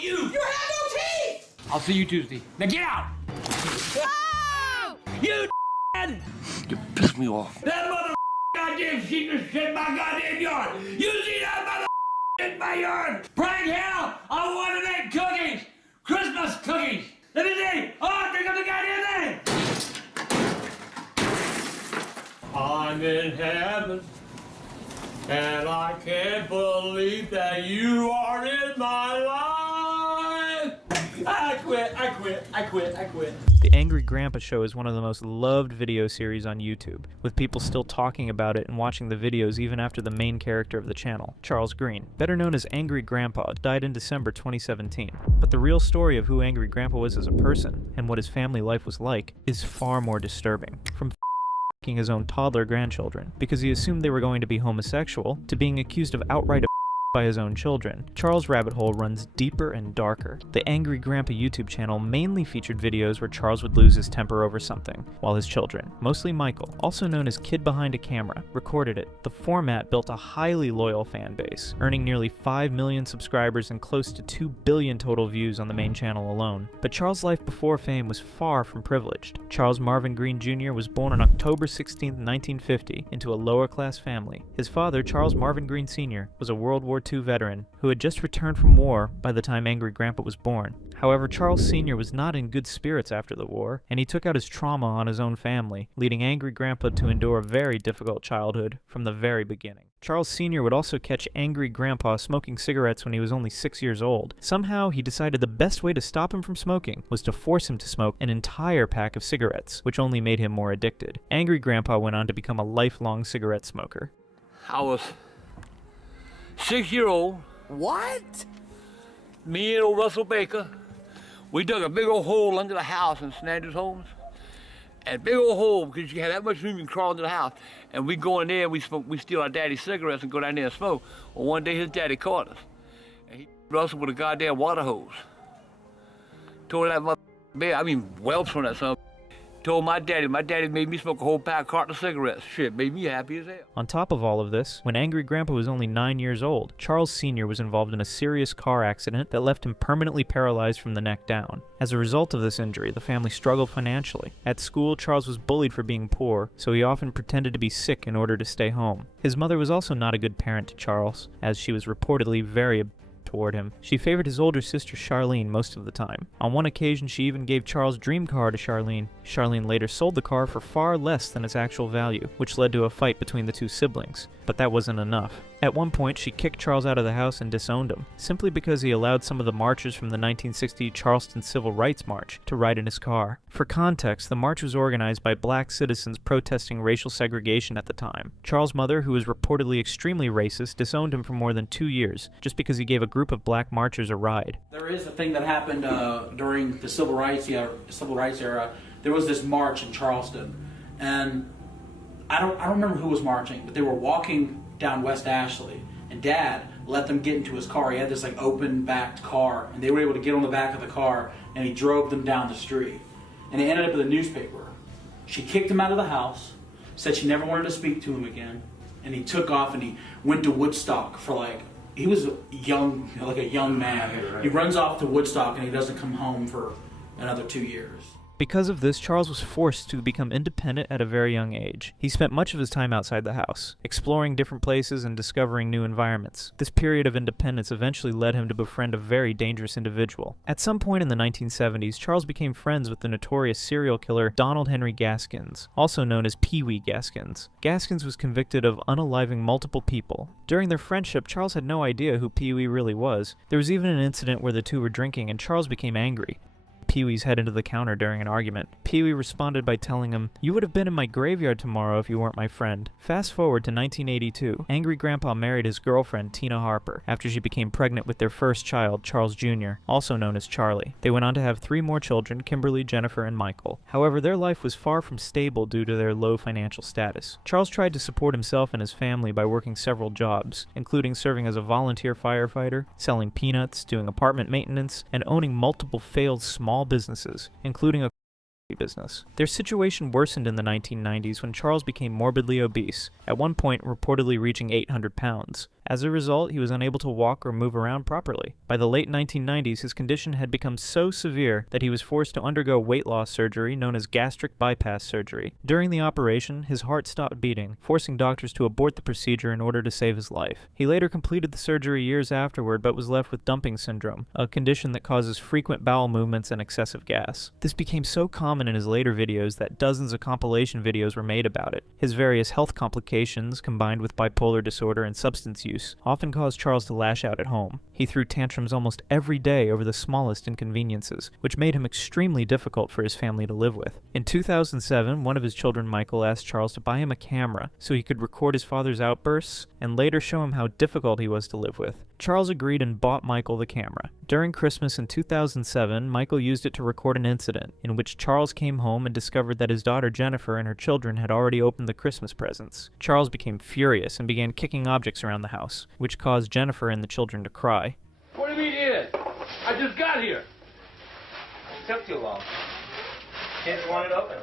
you! You have no teeth! I'll see you Tuesday. Now get out! Oh! You You piss me off. That mother goddamn sheep just shit in my goddamn yard! You see that mother in my yard? Prank hell! I want to make cookies! Christmas cookies! Let me see! Oh, think of the goddamn thing! I'm in heaven, and I can't believe that you are in my life! I quit. The Angry Grandpa Show is one of the most loved video series on YouTube, with people still talking about it and watching the videos even after the main character of the channel, Charles Green, better known as Angry Grandpa, died in December 2017. But the real story of who Angry Grandpa was as a person, and what his family life was like, is far more disturbing. From f***ing his own toddler grandchildren, because he assumed they were going to be homosexual, to being accused of outright by his own children, Charles' rabbit hole runs deeper and darker. The Angry Grandpa YouTube channel mainly featured videos where Charles would lose his temper over something, while his children, mostly Michael, also known as Kid Behind a Camera, recorded it. The format built a highly loyal fan base, earning nearly 5 million subscribers and close to 2 billion total views on the main channel alone. But Charles' life before fame was far from privileged. Charles Marvin Green Jr. was born on October 16, 1950, into a lower-class family. His father, Charles Marvin Green Sr., was a World War II veteran who had just returned from war by the time Angry Grandpa was born. However, Charles Sr. was not in good spirits after the war, and he took out his trauma on his own family, leading Angry Grandpa to endure a very difficult childhood from the very beginning. Charles Sr. would also catch Angry Grandpa smoking cigarettes when he was only 6 years old. Somehow, he decided the best way to stop him from smoking was to force him to smoke an entire pack of cigarettes, which only made him more addicted. Angry Grandpa went on to become a lifelong cigarette smoker. I was 6-year-old. What? Me and old Russell Baker, we dug a big old hole under the house in Sanders Homes. And big old hole, because you had that much room you can crawl into the house. And we go in there, we steal our daddy's cigarettes and go down there and smoke. Well, one day his daddy caught us. And he Russell with a goddamn water hose. Tore that mother bear, whelps from that son. Told my daddy made me smoke a whole carton of cigarettes. Shit, made me happy as hell. On top of all of this, when Angry Grandpa was only 9 years old, Charles Sr. was involved in a serious car accident that left him permanently paralyzed from the neck down. As a result of this injury, the family struggled financially. At school, Charles was bullied for being poor, so he often pretended to be sick in order to stay home. His mother was also not a good parent to Charles, as she was reportedly very toward him. She favored his older sister Charlene most of the time. On one occasion, she even gave Charles' dream car to Charlene. Charlene later sold the car for far less than its actual value, which led to a fight between the two siblings. But that wasn't enough. At one point, she kicked Charles out of the house and disowned him, simply because he allowed some of the marchers from the 1960 Charleston Civil Rights March to ride in his car. For context, the march was organized by black citizens protesting racial segregation at the time. Charles' mother, who was reportedly extremely racist, disowned him for more than 2 years, just because he gave a group of black marchers a ride. There is a thing that happened during the Civil Rights era. There was this march in Charleston, and I don't remember who was marching, but they were walking down West Ashley, and Dad let them get into his car. He had this open backed car, and they were able to get on the back of the car, and he drove them down the street. And it ended up in the newspaper. She kicked him out of the house, said she never wanted to speak to him again, and he took off and he went to Woodstock for he was young, a young man. Right. He runs off to Woodstock and he doesn't come home for another 2 years. Because of this, Charles was forced to become independent at a very young age. He spent much of his time outside the house, exploring different places and discovering new environments. This period of independence eventually led him to befriend a very dangerous individual. At some point in the 1970s, Charles became friends with the notorious serial killer Donald Henry Gaskins, also known as Pee Wee Gaskins. Gaskins was convicted of unaliving multiple people. During their friendship, Charles had no idea who Pee Wee really was. There was even an incident where the two were drinking and Charles became angry. Pee Wee's head into the counter during an argument. Pee Wee responded by telling him, "You would have been in my graveyard tomorrow if you weren't my friend." Fast forward to 1982. Angry Grandpa married his girlfriend, Tina Harper, after she became pregnant with their first child, Charles Jr., also known as Charlie. They went on to have 3 more children, Kimberly, Jennifer, and Michael. However, their life was far from stable due to their low financial status. Charles tried to support himself and his family by working several jobs, including serving as a volunteer firefighter, selling peanuts, doing apartment maintenance, and owning multiple failed small businesses, including a business. Their situation worsened in the 1990s when Charles became morbidly obese, at one point reportedly reaching 800 pounds. As a result, he was unable to walk or move around properly. By the late 1990s, his condition had become so severe that he was forced to undergo weight loss surgery known as gastric bypass surgery. During the operation, his heart stopped beating, forcing doctors to abort the procedure in order to save his life. He later completed the surgery years afterward, but was left with dumping syndrome, a condition that causes frequent bowel movements and excessive gas. This became so common in his later videos that dozens of compilation videos were made about it. His various health complications, combined with bipolar disorder and substance use, often caused Charles to lash out at home. He threw tantrums almost every day over the smallest inconveniences, which made him extremely difficult for his family to live with. In 2007, one of his children, Michael, asked Charles to buy him a camera so he could record his father's outbursts and later show him how difficult he was to live with. Charles agreed and bought Michael the camera. During Christmas in 2007, Michael used it to record an incident in which Charles came home and discovered that his daughter Jennifer and her children had already opened the Christmas presents. Charles became furious and began kicking objects around the house, which caused Jennifer and the children to cry. What do you mean in? I just got here. It took too long. Kids wanted open.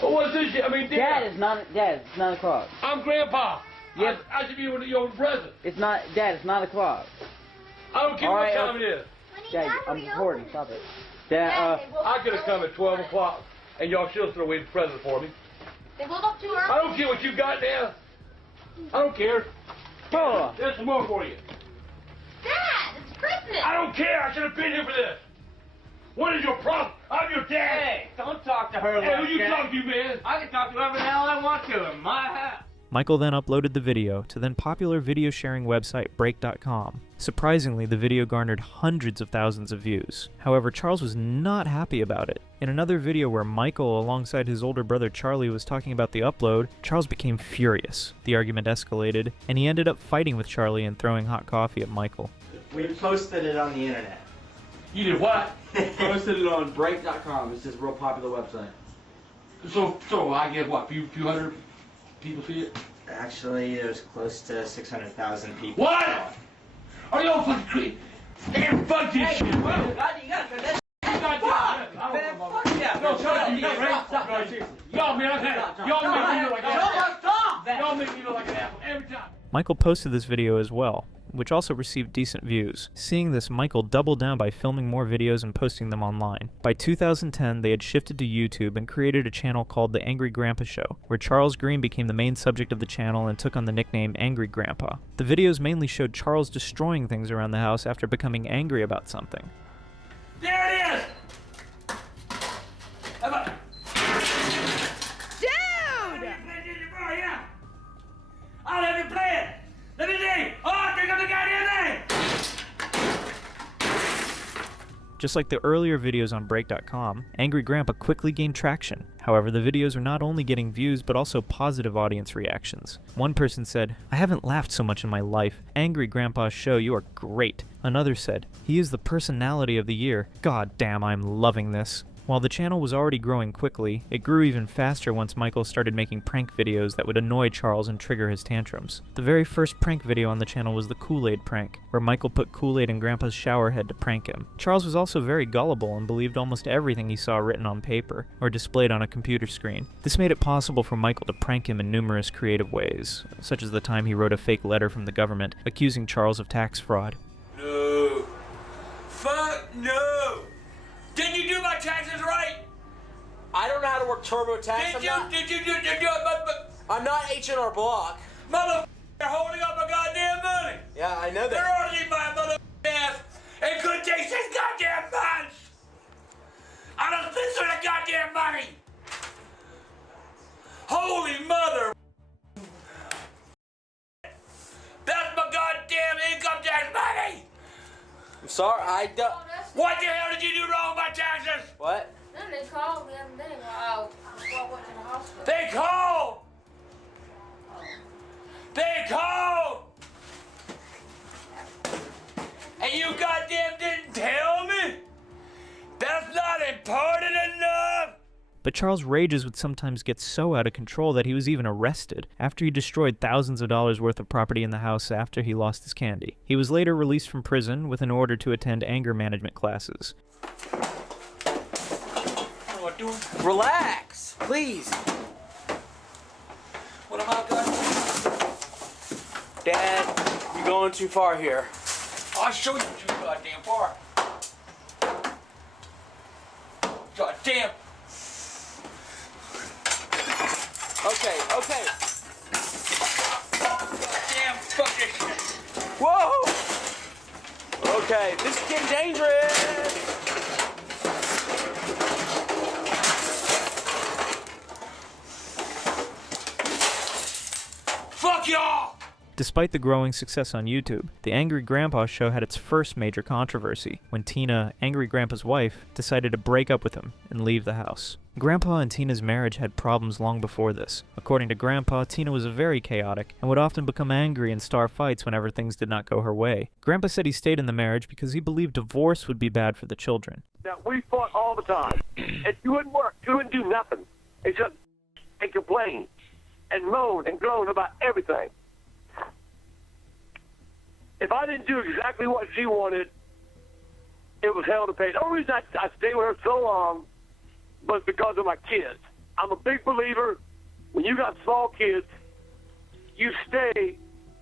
Well, what's this shit? I mean, Dad, it's 9 o'clock. I'm Grandpa. Yep. I should be your present. It's 9 o'clock. I don't care All what right, time it is. Dad, I'm recording. Stop it. Dad, I could have come at 12 o'clock, and y'all should have thrown away the present for me. They woke up too I early. don't care what you got now. I don't care. oh, There's some more for you. Dad, it's Christmas. I don't care. I should have been here for this. What is your problem? I'm your dad. Hey, don't talk to her Hey, like who you that. talking to, man? I can talk to whoever the hell I want to in my house. Michael then uploaded the video to then popular video sharing website Break.com. Surprisingly, the video garnered hundreds of thousands of views. However, Charles was not happy about it. In another video where Michael, alongside his older brother Charlie, was talking about the upload, Charles became furious. The argument escalated, and he ended up fighting with Charlie and throwing hot coffee at Michael. We posted it on the internet. You did what? Posted it on Break.com. It's this real popular website. So I get what? Few hundred people see it? Actually, it was close to 600,000 people. What? Are you all fucking crazy? Damn, fuck this shit. You gotta turn this Y'all make me look like an apple every time. Michael posted this video as well, which also received decent views. Seeing this, Michael doubled down by filming more videos and posting them online. By 2010, they had shifted to YouTube and created a channel called The Angry Grandpa Show, where Charles Green became the main subject of the channel and took on the nickname Angry Grandpa. The videos mainly showed Charles destroying things around the house after becoming angry about something. There it is! Dude! I'll let me play it! Let me see! Oh, pick up the goddamn thing! Just like the earlier videos on Break.com, Angry Grandpa quickly gained traction. However, the videos were not only getting views, but also positive audience reactions. One person said, "I haven't laughed so much in my life. Angry Grandpa's show, you are great." Another said, "He is the personality of the year. God damn, I'm loving this." While the channel was already growing quickly, it grew even faster once Michael started making prank videos that would annoy Charles and trigger his tantrums. The very first prank video on the channel was the Kool-Aid prank, where Michael put Kool-Aid in Grandpa's shower head to prank him. Charles was also very gullible and believed almost everything he saw written on paper, or displayed on a computer screen. This made it possible for Michael to prank him in numerous creative ways, such as the time he wrote a fake letter from the government accusing Charles of tax fraud. No. Fuck no! Did you do my taxes right? I don't know how to work TurboTax. I'm not H&R Block. Mother, they're holding up my goddamn money. Yeah, I know They're that. auditing my mother ass. It could take 6 goddamn months. I don't think for the goddamn money. Holy mother. That's my goddamn income tax money. I'm sorry, I don't. What the hell did you do wrong with my taxes? What? Then they called the other day. I went to the hospital. They called. They called. And you goddamn didn't tell me? That's not important enough. But Charles' rages would sometimes get so out of control that he was even arrested after he destroyed thousands of dollars worth of property in the house after he lost his candy. He was later released from prison with an order to attend anger management classes. What doing? Relax, please. What am I got? Dad, you going too far here. I'll show you too goddamn far. Goddamn. Okay, okay. Goddamn, fuck this shit. Whoa! Okay, this is getting dangerous. Fuck y'all! Despite the growing success on YouTube, the Angry Grandpa show had its first major controversy when Tina, Angry Grandpa's wife, decided to break up with him and leave the house. Grandpa and Tina's marriage had problems long before this. According to Grandpa, Tina was very chaotic and would often become angry and start fights whenever things did not go her way. Grandpa said he stayed in the marriage because he believed divorce would be bad for the children. Now, we fought all the time. And you wouldn't work. You wouldn't do nothing. It's just and complain and moan and groan about everything. If I didn't do exactly what she wanted, it was hell to pay. The only reason I stayed with her so long was because of my kids. I'm a big believer, when you got small kids, you stay,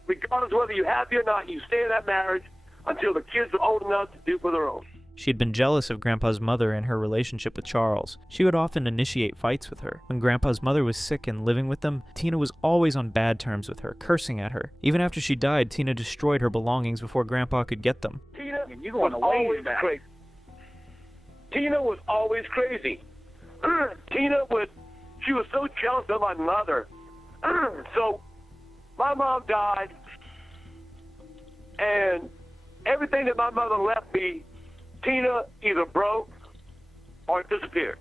regardless of whether you're happy or not, you stay in that marriage until the kids are old enough to do for their own. She had been jealous of Grandpa's mother and her relationship with Charles. She would often initiate fights with her. When Grandpa's mother was sick and living with them, Tina was always on bad terms with her, cursing at her. Even after she died, Tina destroyed her belongings before Grandpa could get them. Tina was always crazy. Tina was always crazy. She was so jealous of my mother. So, my mom died, and everything that my mother left me, Tina either broke or disappeared.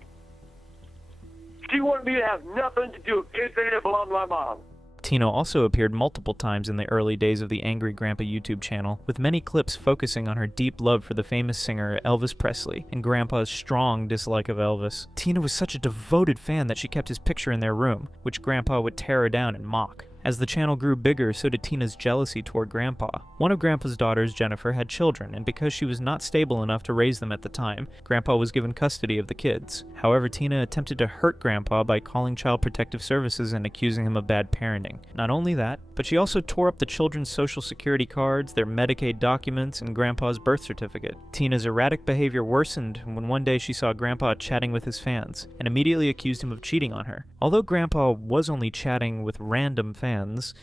She wanted me to have nothing to do with anything that belonged to my mom. Tina also appeared multiple times in the early days of the Angry Grandpa YouTube channel, with many clips focusing on her deep love for the famous singer Elvis Presley and Grandpa's strong dislike of Elvis. Tina was such a devoted fan that she kept his picture in their room, which Grandpa would tear down and mock. As the channel grew bigger, so did Tina's jealousy toward Grandpa. One of Grandpa's daughters, Jennifer, had children, and because she was not stable enough to raise them at the time, Grandpa was given custody of the kids. However, Tina attempted to hurt Grandpa by calling Child Protective Services and accusing him of bad parenting. Not only that, but she also tore up the children's social security cards, their Medicaid documents, and Grandpa's birth certificate. Tina's erratic behavior worsened when one day she saw Grandpa chatting with his fans, and immediately accused him of cheating on her. Although Grandpa was only chatting with random fans,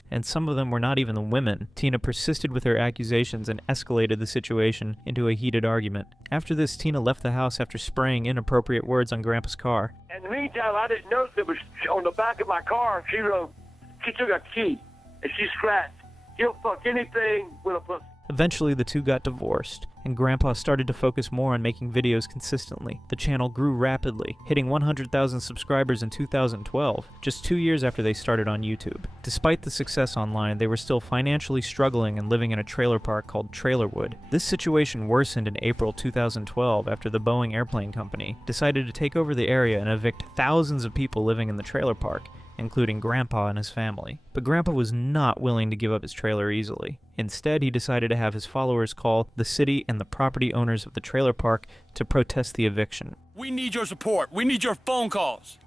and some of them were not even the women, Tina persisted with her accusations and escalated the situation into a heated argument. After this, Tina left the house after spraying inappropriate words on Grandpa's car. In the meantime, I didn't notice it was on the back of my car. She took a key and she scratched. He'll fuck anything with a pussy. Eventually, the two got divorced, and Grandpa started to focus more on making videos consistently. The channel grew rapidly, hitting 100,000 subscribers in 2012, just 2 years after they started on YouTube. Despite the success online, they were still financially struggling and living in a trailer park called Trailerwood. This situation worsened in April 2012 after the Boeing Airplane Company decided to take over the area and evict thousands of people living in the trailer park, including Grandpa and his family. But Grandpa was not willing to give up his trailer easily. Instead, he decided to have his followers call the city and the property owners of the trailer park to protest the eviction. We need your support. We need your phone calls.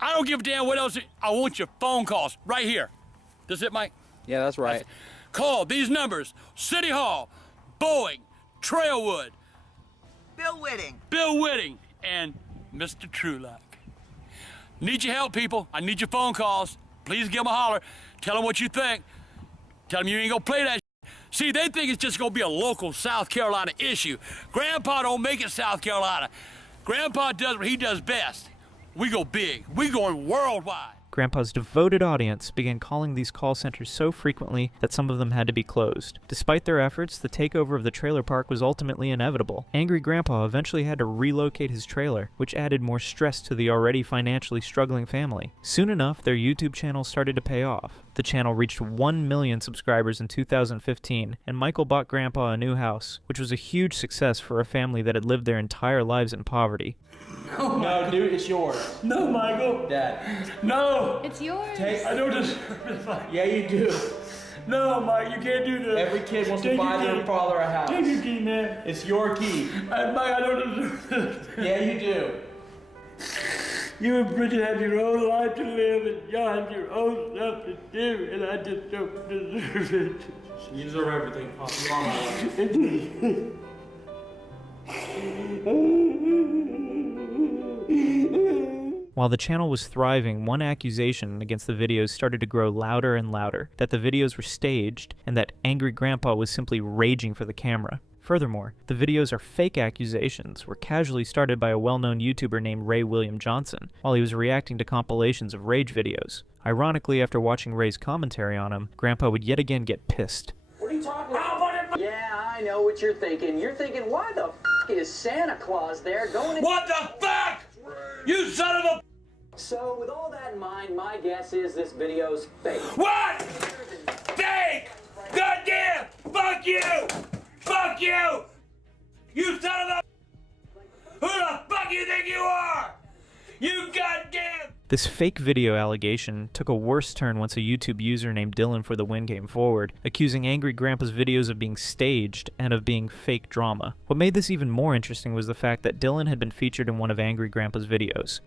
I don't give a damn what else. I want your phone calls right here. This it, Mike? Yeah, that's right. Call these numbers. City Hall, Boeing, Trailwood, Bill Whitting, and Mr. Truelock. Need your help, people. I need your phone calls. Please give them a holler. Tell them what you think. Tell them you ain't gonna play that shit. See, they think it's just gonna be a local South Carolina issue. Grandpa don't make it South Carolina. Grandpa does what he does best. We go big. We going worldwide. Grandpa's devoted audience began calling these call centers so frequently that some of them had to be closed. Despite their efforts, the takeover of the trailer park was ultimately inevitable. Angry Grandpa eventually had to relocate his trailer, which added more stress to the already financially struggling family. Soon enough, their YouTube channel started to pay off. The channel reached 1 million subscribers in 2015, and Michael bought Grandpa a new house, which was a huge success for a family that had lived their entire lives in poverty. No, dude, it's yours. No, Michael. Dad. No. It's yours. I don't deserve it, Mike. Yeah, you do. No, Mike, you can't do this. Every kid wants to buy their father a house. Take your key, man. It's your key. Mike, I don't deserve this. Yeah, you do. You and Bridget have your own life to live, and y'all have your own stuff to do, and I just don't deserve it. You deserve everything. While the channel was thriving, one accusation against the videos started to grow louder and louder, that the videos were staged, and that Angry Grandpa was simply raging for the camera. Furthermore, the videos are fake accusations, were casually started by a well-known YouTuber named Ray William Johnson, while he was reacting to compilations of rage videos. Ironically, after watching Ray's commentary on him, Grandpa would yet again get pissed. What are you talking about? Yeah, I know what you're thinking. You're thinking, why the f*** is Santa Claus there going... What the fuck? You son of a... So, with all that in mind, my guess is this video's fake. What? Fake! Goddamn! Fuck you! Fuck you! You son of a... Who the fuck do you think you are? You goddamn... This fake video allegation took a worse turn once a YouTube user named Dylan for the Win came forward, accusing Angry Grandpa's videos of being staged and of being fake drama. What made this even more interesting was the fact that Dylan had been featured in one of Angry Grandpa's videos.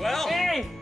Well,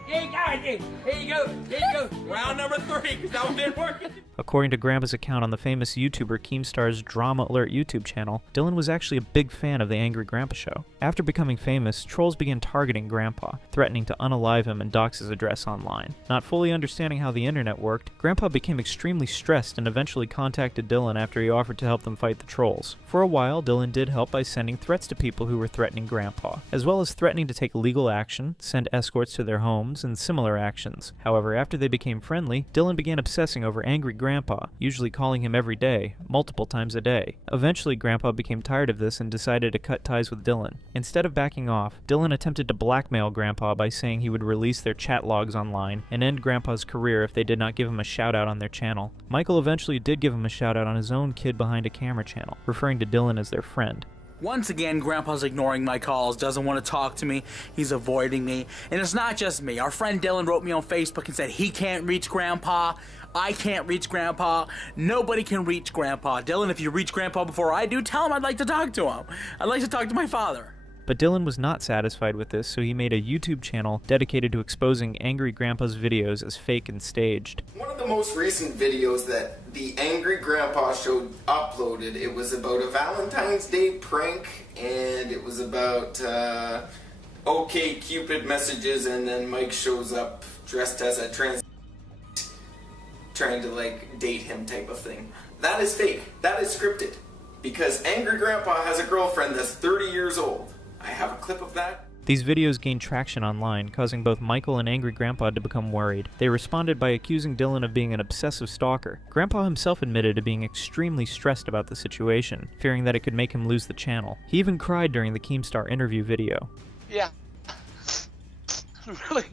Hey, guys, here you go, round number 3, because that one didn't work. According to Grandpa's account on the famous YouTuber Keemstar's Drama Alert YouTube channel, Dylan was actually a big fan of the Angry Grandpa show. After becoming famous, trolls began targeting Grandpa, threatening to unalive him and dox his address online. Not fully understanding how the internet worked, Grandpa became extremely stressed and eventually contacted Dylan after he offered to help them fight the trolls. For a while, Dylan did help by sending threats to people who were threatening Grandpa, as well as threatening to take legal action, send escorts to their homes, and similar actions. However, after they became friendly, Dylan began obsessing over Angry Grandpa, usually calling him every day, multiple times a day. Eventually, Grandpa became tired of this and decided to cut ties with Dylan. Instead of backing off, Dylan attempted to blackmail Grandpa by saying he would release their chat logs online and end Grandpa's career if they did not give him a shout out on their channel. Michael eventually did give him a shout out on his own Kid Behind a Camera channel, referring to Dylan as their friend. Once again, Grandpa's ignoring my calls, doesn't want to talk to me, he's avoiding me. And it's not just me. Our friend Dylan wrote me on Facebook and said he can't reach Grandpa, I can't reach Grandpa, nobody can reach Grandpa. Dylan, if you reach Grandpa before I do, tell him I'd like to talk to him. I'd like to talk to my father. But Dylan was not satisfied with this, so he made a YouTube channel dedicated to exposing Angry Grandpa's videos as fake and staged. One of the most recent videos that the Angry Grandpa Show uploaded, it was about a Valentine's Day prank, and it was about OK Cupid messages, and then Mike shows up dressed as a trans trying to like date him type of thing. That is fake. That is scripted. Because Angry Grandpa has a girlfriend that's 30 years old. I have a clip of that. These videos gained traction online, causing both Michael and Angry Grandpa to become worried. They responded by accusing Dylan of being an obsessive stalker. Grandpa himself admitted to being extremely stressed about the situation, fearing that it could make him lose the channel. He even cried during the Keemstar interview video. Yeah. Really,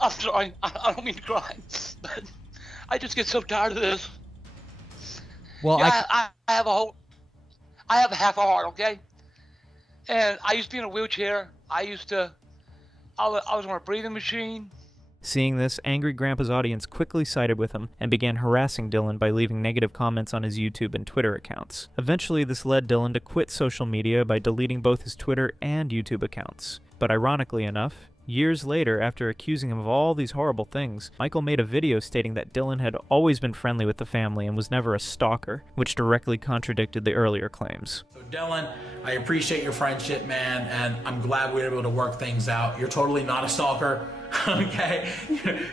I'm sorry. I don't mean to cry, but I just get so tired of this. Well, yeah, I have a half a heart, okay? And I used to be in a wheelchair. I was on a breathing machine. Seeing this, Angry Grandpa's audience quickly sided with him and began harassing Dylan by leaving negative comments on his YouTube and Twitter accounts. Eventually, this led Dylan to quit social media by deleting both his Twitter and YouTube accounts. But ironically enough, years later, after accusing him of all these horrible things, Michael made a video stating that Dylan had always been friendly with the family and was never a stalker, which directly contradicted the earlier claims. So Dylan, I appreciate your friendship, man, and I'm glad we were able to work things out. You're totally not a stalker, okay?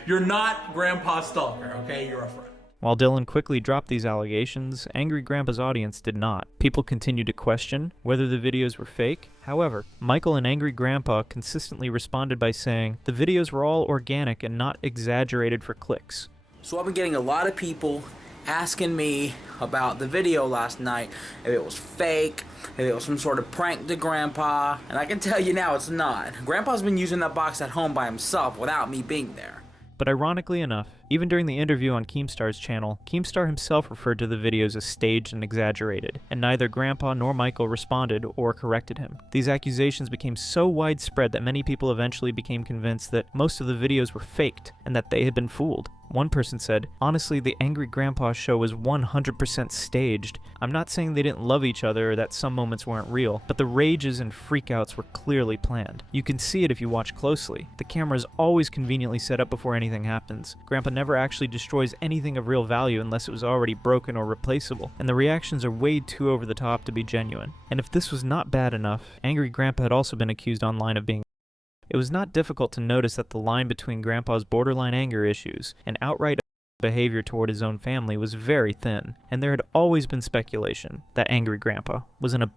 You're not Grandpa's stalker, okay? You're a friend. While Dylan quickly dropped these allegations, Angry Grandpa's audience did not. People continued to question whether the videos were fake. However, Michael and Angry Grandpa consistently responded by saying the videos were all organic and not exaggerated for clicks. So I've been getting a lot of people asking me about the video last night, if it was fake, if it was some sort of prank to Grandpa, and I can tell you now it's not. Grandpa's been using that box at home by himself without me being there. But ironically enough, Even during the interview on Keemstar's channel, Keemstar himself referred to the videos as staged and exaggerated, and neither Grandpa nor Michael responded or corrected him. These accusations became so widespread that many people eventually became convinced that most of the videos were faked and that they had been fooled. One person said, "Honestly, the Angry Grandpa show was 100% staged. I'm not saying they didn't love each other or that some moments weren't real, but the rages and freakouts were clearly planned. You can see it if you watch closely. The camera is always conveniently set up before anything happens. Grandpa never actually destroys anything of real value unless it was already broken or replaceable, and the reactions are way too over the top to be genuine." And if this was not bad enough, Angry Grandpa had also been accused online of being. It was not difficult to notice that the line between Grandpa's borderline anger issues and outright behavior toward his own family was very thin, and there had always been speculation that Angry Grandpa was an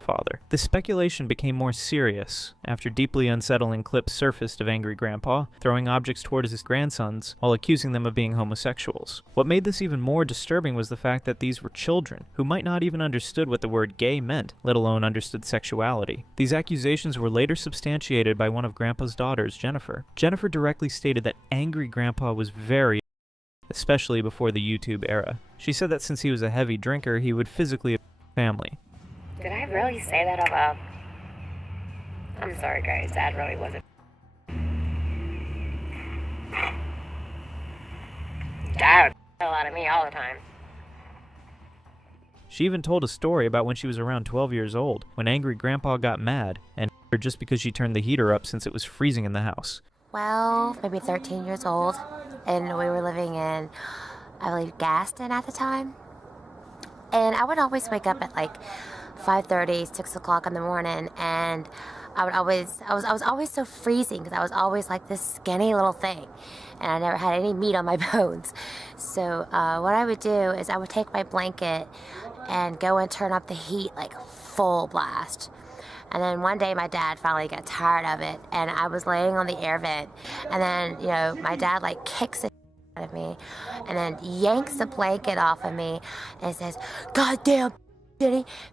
father. The speculation became more serious after deeply unsettling clips surfaced of Angry Grandpa throwing objects toward his grandsons while accusing them of being homosexuals. What made this even more disturbing was the fact that these were children who might not even understood what the word gay meant, let alone understood sexuality. These accusations were later substantiated by one of Grandpa's daughters, Jennifer. Jennifer directly stated that Angry Grandpa was very, especially before the YouTube era. She said that since he was a heavy drinker, he would physically abuse the family. Did I really say that out loud? I'm sorry, guys. Dad really wasn't. Dad would a lot of me all the time. She even told a story about when she was around 12 years old, when Angry Grandpa got mad and her just because she turned the heater up since it was freezing in the house. Well, maybe 13 years old, and we were living in, I believe, Gaston at the time. And I would always wake up at like 5:30, 6 o'clock in the morning, and I was always so freezing because I was always like this skinny little thing, and I never had any meat on my bones. So what I would do is I would take my blanket and go and turn up the heat like full blast. And then one day my dad finally got tired of it, and I was laying on the air vent, and then my dad like kicks the out of me, and then yanks the blanket off of me, and says, "God damn."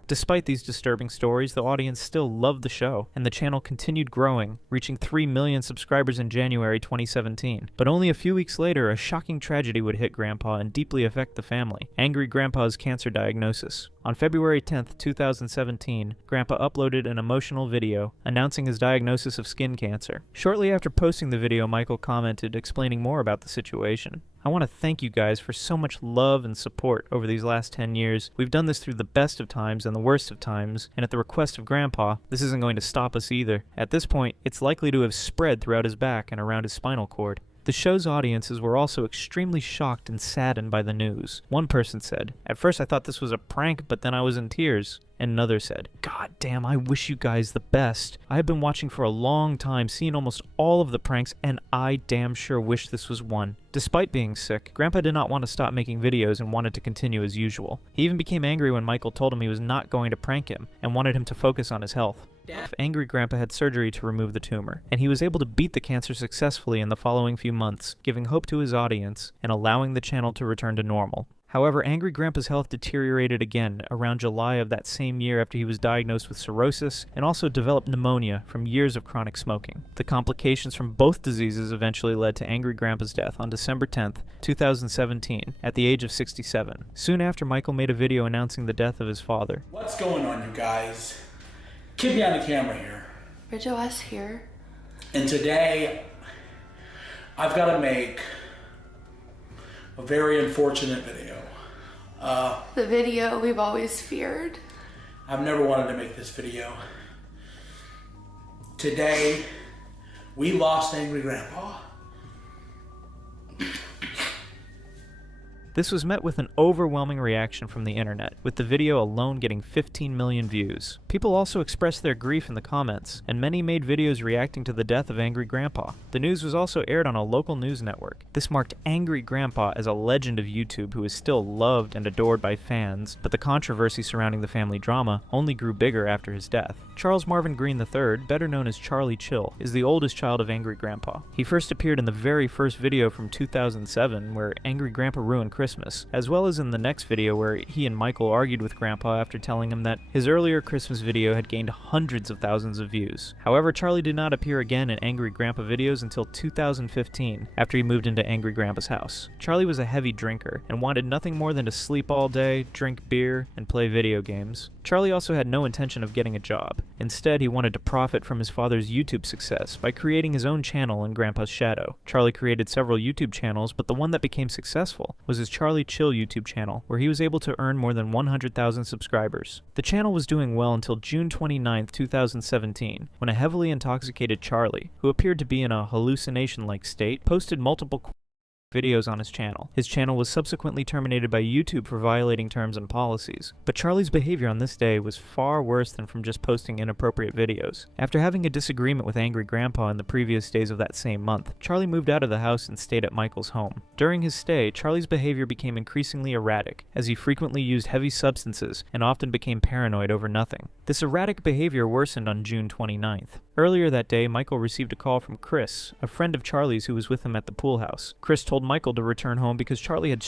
Despite these disturbing stories, the audience still loved the show, and the channel continued growing, reaching 3 million subscribers in January 2017. But only a few weeks later, a shocking tragedy would hit Grandpa and deeply affect the family: Angry Grandpa's cancer diagnosis. On February 10th, 2017, Grandpa uploaded an emotional video announcing his diagnosis of skin cancer. Shortly after posting the video, Michael commented explaining more about the situation. "I want to thank you guys for so much love and support over these last 10 years. We've done this through the best of times and the worst of times, and at the request of Grandpa, this isn't going to stop us either. At this point, it's likely to have spread throughout his back and around his spinal cord." The show's audiences were also extremely shocked and saddened by the news. One person said, "At first I thought this was a prank, but then I was in tears." And another said, "God damn, I wish you guys the best. I have been watching for a long time, seeing almost all of the pranks, and I damn sure wish this was one." Despite being sick, Grandpa did not want to stop making videos and wanted to continue as usual. He even became angry when Michael told him he was not going to prank him and wanted him to focus on his health. Angry Grandpa had surgery to remove the tumor, and he was able to beat the cancer successfully in the following few months, giving hope to his audience and allowing the channel to return to normal. However, Angry Grandpa's health deteriorated again around July of that same year after he was diagnosed with cirrhosis and also developed pneumonia from years of chronic smoking. The complications from both diseases eventually led to Angry Grandpa's death on December 10th, 2017, at the age of 67. Soon after, Michael made a video announcing the death of his father. What's going on, you guys? Kid behind the camera here. Ridge OS here. And today, I've got to make a very unfortunate video. The video we've always feared. I've never wanted to make this video. Today, we lost Angry Grandpa. This was met with an overwhelming reaction from the internet, with the video alone getting 15 million views. People also expressed their grief in the comments, and many made videos reacting to the death of Angry Grandpa. The news was also aired on a local news network. This marked Angry Grandpa as a legend of YouTube who is still loved and adored by fans, but the controversy surrounding the family drama only grew bigger after his death. Charles Marvin Green III, better known as Charlie Chill, is the oldest child of Angry Grandpa. He first appeared in the very first video from 2007 where Angry Grandpa ruined Christmas. Christmas, as well as in the next video where he and Michael argued with Grandpa after telling him that his earlier Christmas video had gained hundreds of thousands of views. However, Charlie did not appear again in Angry Grandpa videos until 2015, after he moved into Angry Grandpa's house. Charlie was a heavy drinker and wanted nothing more than to sleep all day, drink beer, and play video games. Charlie also had no intention of getting a job. Instead, he wanted to profit from his father's YouTube success by creating his own channel in Grandpa's shadow. Charlie created several YouTube channels, but the one that became successful was his Charlie Chill YouTube channel, where he was able to earn more than 100,000 subscribers. The channel was doing well until June 29, 2017, when a heavily intoxicated Charlie, who appeared to be in a hallucination-like state, posted multiple videos on his channel. His channel was subsequently terminated by YouTube for violating terms and policies. But Charlie's behavior on this day was far worse than from just posting inappropriate videos. After having a disagreement with Angry Grandpa in the previous days of that same month, Charlie moved out of the house and stayed at Michael's home. During his stay, Charlie's behavior became increasingly erratic, as he frequently used heavy substances and often became paranoid over nothing. This erratic behavior worsened on June 29th. Earlier that day, Michael received a call from Chris, a friend of Charlie's who was with him at the pool house. Chris told Michael to return home because Charlie had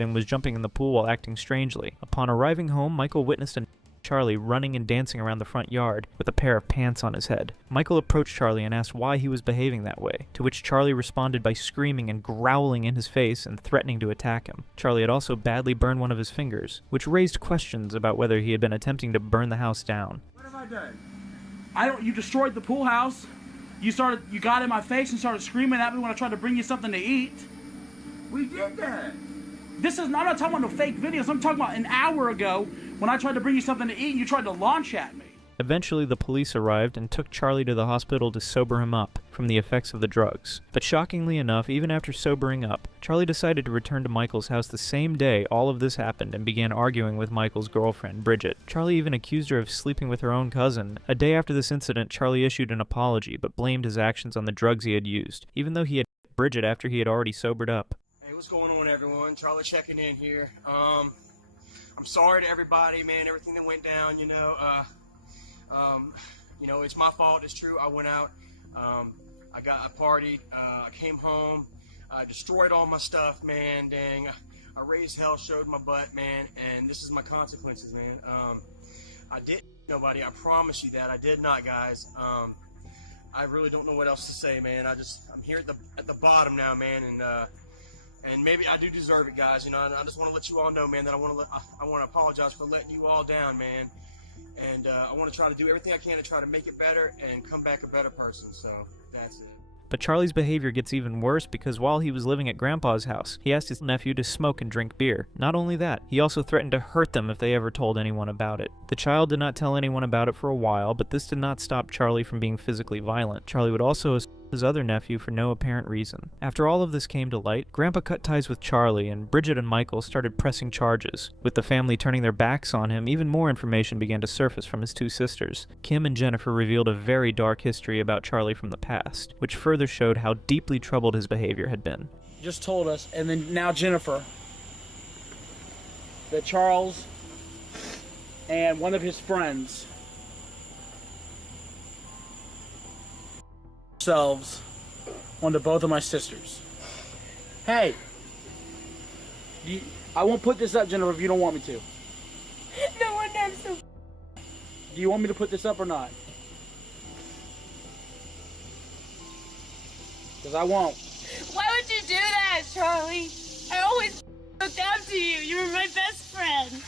and was jumping in the pool while acting strangely. Upon arriving home, Michael witnessed Charlie running and dancing around the front yard with a pair of pants on his head. Michael approached Charlie and asked why he was behaving that way, to which Charlie responded by screaming and growling in his face and threatening to attack him. Charlie had also badly burned one of his fingers, which raised questions about whether he had been attempting to burn the house down. What have I done? You destroyed the pool house. You got in my face and started screaming at me when I tried to bring you something to eat. We did that. I'm not talking about no fake videos. I'm talking about an hour ago when I tried to bring you something to eat and you tried to launch at me. Eventually, the police arrived and took Charlie to the hospital to sober him up from the effects of the drugs. But shockingly enough, even after sobering up, Charlie decided to return to Michael's house the same day all of this happened and began arguing with Michael's girlfriend, Bridget. Charlie even accused her of sleeping with her own cousin. A day after this incident, Charlie issued an apology but blamed his actions on the drugs he had used, even though he had Bridget after he had already sobered up. Hey, what's going on, everyone? Charlie checking in here. I'm sorry to everybody, man, everything that went down, it's my fault, it's true. I went out, I partied, I came home, I destroyed all my stuff, man, dang. I raised hell, showed my butt, man, and this is my consequences, man. I didn't nobody, I promise you that. I did not, guys. I really don't know what else to say, man. I'm here at the bottom now, man, and maybe I do deserve it, guys. I just want to let you all know, man, that I want to apologize for letting you all down, man. And I want to try to do everything I can to try to make it better and come back a better person. So that's it. But Charlie's behavior gets even worse because while he was living at Grandpa's house, he asked his nephew to smoke and drink beer. Not only that, he also threatened to hurt them if they ever told anyone about it. The child did not tell anyone about it for a while, but this did not stop Charlie from being physically violent. Charlie would also assault his other nephew for no apparent reason. After all of this came to light, Grandpa cut ties with Charlie, and Bridget and Michael started pressing charges. With the family turning their backs on him, even more information began to surface from his two sisters. Kim and Jennifer revealed a very dark history about Charlie from the past, which further showed how deeply troubled his behavior had been. Just told us, and then now Jennifer, that Charles and one of his friends themselves onto both of my sisters. Hey, I won't put this up, Jennifer, if you don't want me to. No one knows so. Do you want me to put this up or not? Because I won't. Why would you do that, Charlie? I always looked up to you. You were my best friend.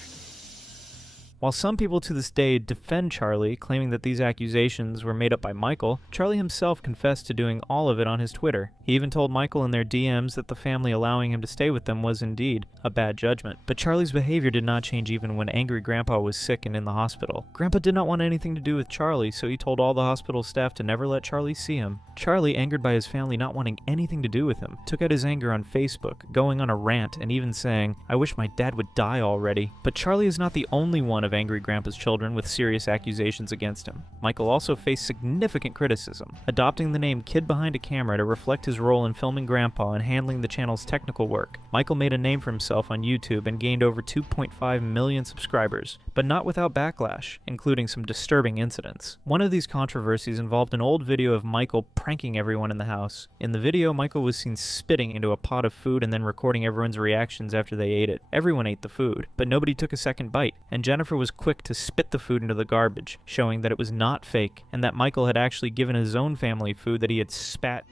While some people to this day defend Charlie, claiming that these accusations were made up by Michael, Charlie himself confessed to doing all of it on his Twitter. He even told Michael in their DMs that the family allowing him to stay with them was indeed a bad judgment. But Charlie's behavior did not change even when Angry Grandpa was sick and in the hospital. Grandpa did not want anything to do with Charlie, so he told all the hospital staff to never let Charlie see him. Charlie, angered by his family not wanting anything to do with him, took out his anger on Facebook, going on a rant and even saying, "I wish my dad would die already." But Charlie is not the only one of Angry Grandpa's children with serious accusations against him. Michael also faced significant criticism, adopting the name Kid Behind a Camera to reflect his role in filming Grandpa and handling the channel's technical work. Michael made a name for himself on YouTube and gained over 2.5 million subscribers, but not without backlash, including some disturbing incidents. One of these controversies involved an old video of Michael pranking everyone in the house. In the video, Michael was seen spitting into a pot of food and then recording everyone's reactions after they ate it. Everyone ate the food, but nobody took a second bite, and Jennifer was quick to spit the food into the garbage, showing that it was not fake, and that Michael had actually given his own family food that he had spat.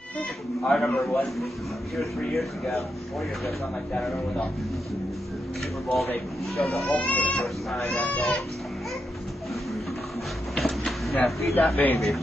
I remember 2 or 3 years ago, 4 years ago, something like that. I remember when the Super Bowl, they showed the Hulk for the first time that day. Yeah, feed that baby.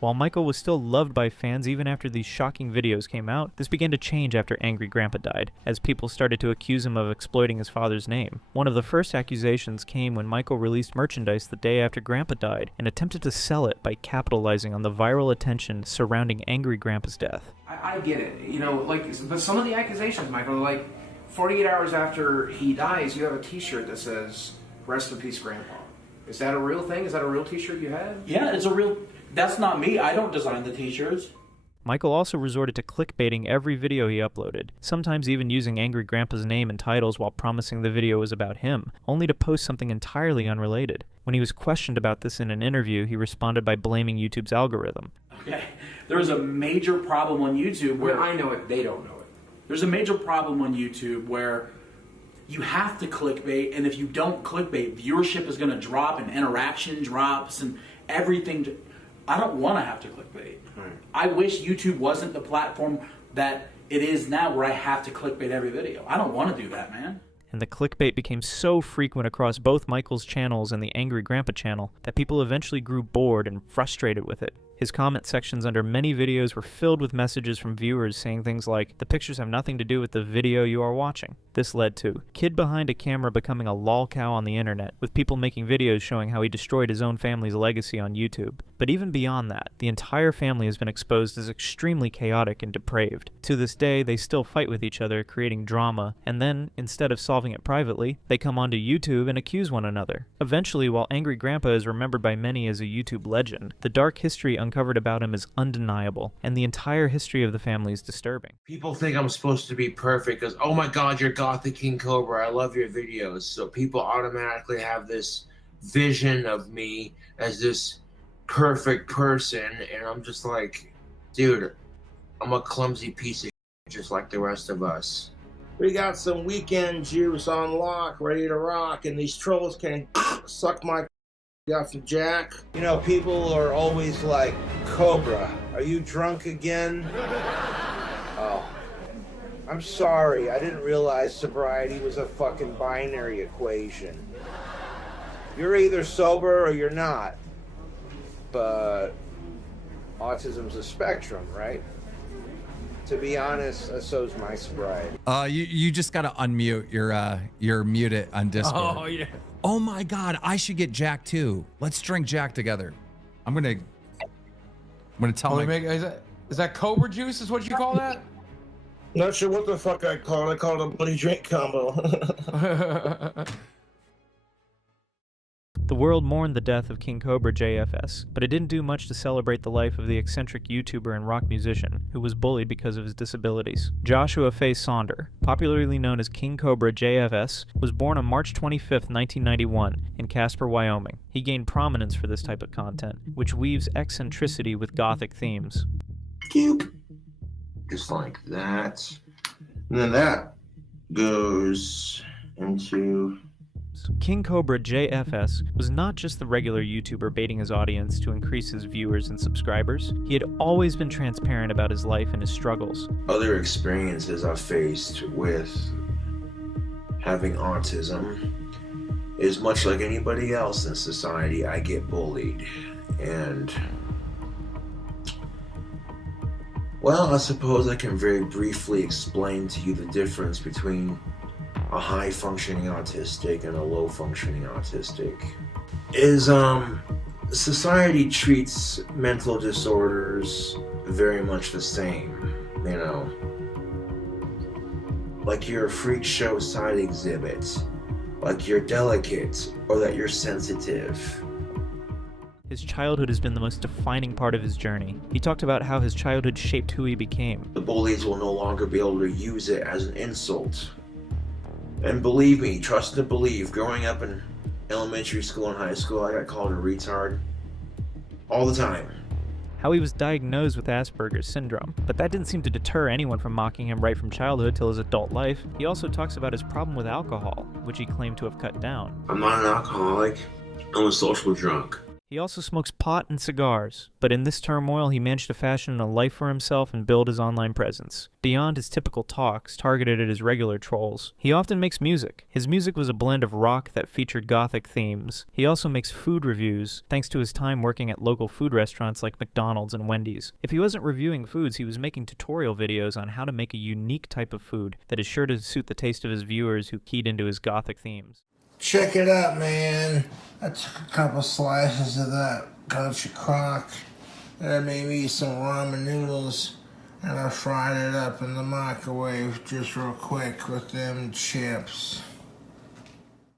While Michael was still loved by fans even after these shocking videos came out, this began to change after Angry Grandpa died, as people started to accuse him of exploiting his father's name. One of the first accusations came when Michael released merchandise the day after Grandpa died and attempted to sell it by capitalizing on the viral attention surrounding Angry Grandpa's death. I get it, you know, like, but some of the accusations, Michael, like 48 hours after he dies, you have a t-shirt that says, "Rest in peace, Grandpa." Is that a real thing? Is that a real t-shirt you had? Yeah, it's a real... That's not me. I don't design the t-shirts. Michael also resorted to clickbaiting every video he uploaded, sometimes even using Angry Grandpa's name and titles while promising the video was about him, only to post something entirely unrelated. When he was questioned about this in an interview, he responded by blaming YouTube's algorithm. Okay, there's a major problem on YouTube where... I know it, they don't know it. There's a major problem on YouTube where you have to clickbait, and if you don't clickbait, viewership is going to drop and interaction drops and everything... I don't want to have to clickbait. Right. I wish YouTube wasn't the platform that it is now where I have to clickbait every video. I don't want to do that, man. And the clickbait became so frequent across both Michael's channels and the Angry Grandpa channel that people eventually grew bored and frustrated with it. His comment sections under many videos were filled with messages from viewers saying things like, "The pictures have nothing to do with the video you are watching." This led to Kid Behind a Camera becoming a lol cow on the internet, with people making videos showing how he destroyed his own family's legacy on YouTube. But even beyond that, the entire family has been exposed as extremely chaotic and depraved. To this day, they still fight with each other, creating drama, and then, instead of solving it privately, they come onto YouTube and accuse one another. Eventually, while Angry Grandpa is remembered by many as a YouTube legend, the dark history uncovered about him is undeniable, and the entire history of the family is disturbing. People think I'm supposed to be perfect because, oh my god, you're Gothic King Cobra, I love your videos. So people automatically have this vision of me as this perfect person, and I'm just like, dude, I'm a clumsy piece of shit just like the rest of us. We got some weekend juice on lock, ready to rock, and these trolls can suck my got some Jack. You know, people are always like, Cobra, are you drunk again? Oh, I'm sorry, I didn't realize sobriety was a fucking binary equation. You're either sober or you're not. But autism's a spectrum, right? To be honest, so's my sobriety. You just gotta unmute. You're muted on Discord. Oh yeah. Oh my God, I should get Jack too. Let's drink Jack together. I'm gonna tell my... Is that Cobra juice is what you call that? Not sure what the fuck I call it. I call it a bloody drink combo. The world mourned the death of King Cobra JFS, but it didn't do much to celebrate the life of the eccentric YouTuber and rock musician, who was bullied because of his disabilities. Joshua Faye Sonder, popularly known as King Cobra JFS, was born on March 25, 1991, in Casper, Wyoming. He gained prominence for this type of content, which weaves eccentricity with gothic themes. Just like that. And then that goes into... King Cobra JFS was not just the regular YouTuber baiting his audience to increase his viewers and subscribers. He had always been transparent about his life and his struggles. Other experiences I've faced with having autism is much like anybody else in society. I get bullied, and well, I suppose I can very briefly explain to you the difference between a high-functioning autistic and a low-functioning autistic. Society treats mental disorders very much the same, you know. like you're a freak show side exhibit, like you're delicate, or that you're sensitive. His childhood has been the most defining part of his journey. He talked about how his childhood shaped who he became. The bullies will no longer be able to use it as an insult. And believe me, trust to believe, growing up in elementary school and high school, I got called a retard all the time. How he was diagnosed with Asperger's syndrome, but that didn't seem to deter anyone from mocking him right from childhood till his adult life. He also talks about his problem with alcohol, which he claimed to have cut down. I'm not an alcoholic, I'm a social drunk. He also smokes pot and cigars, but in this turmoil he managed to fashion a life for himself and build his online presence. Beyond his typical talks, targeted at his regular trolls, he often makes music. His music was a blend of rock that featured gothic themes. He also makes food reviews, thanks to his time working at local food restaurants like McDonald's and Wendy's. If he wasn't reviewing foods, he was making tutorial videos on how to make a unique type of food that is sure to suit the taste of his viewers who keyed into his gothic themes. Check it out, man. I took a couple slices of that country crock, and I made me some ramen noodles, and I fried it up in the microwave just real quick with them chips.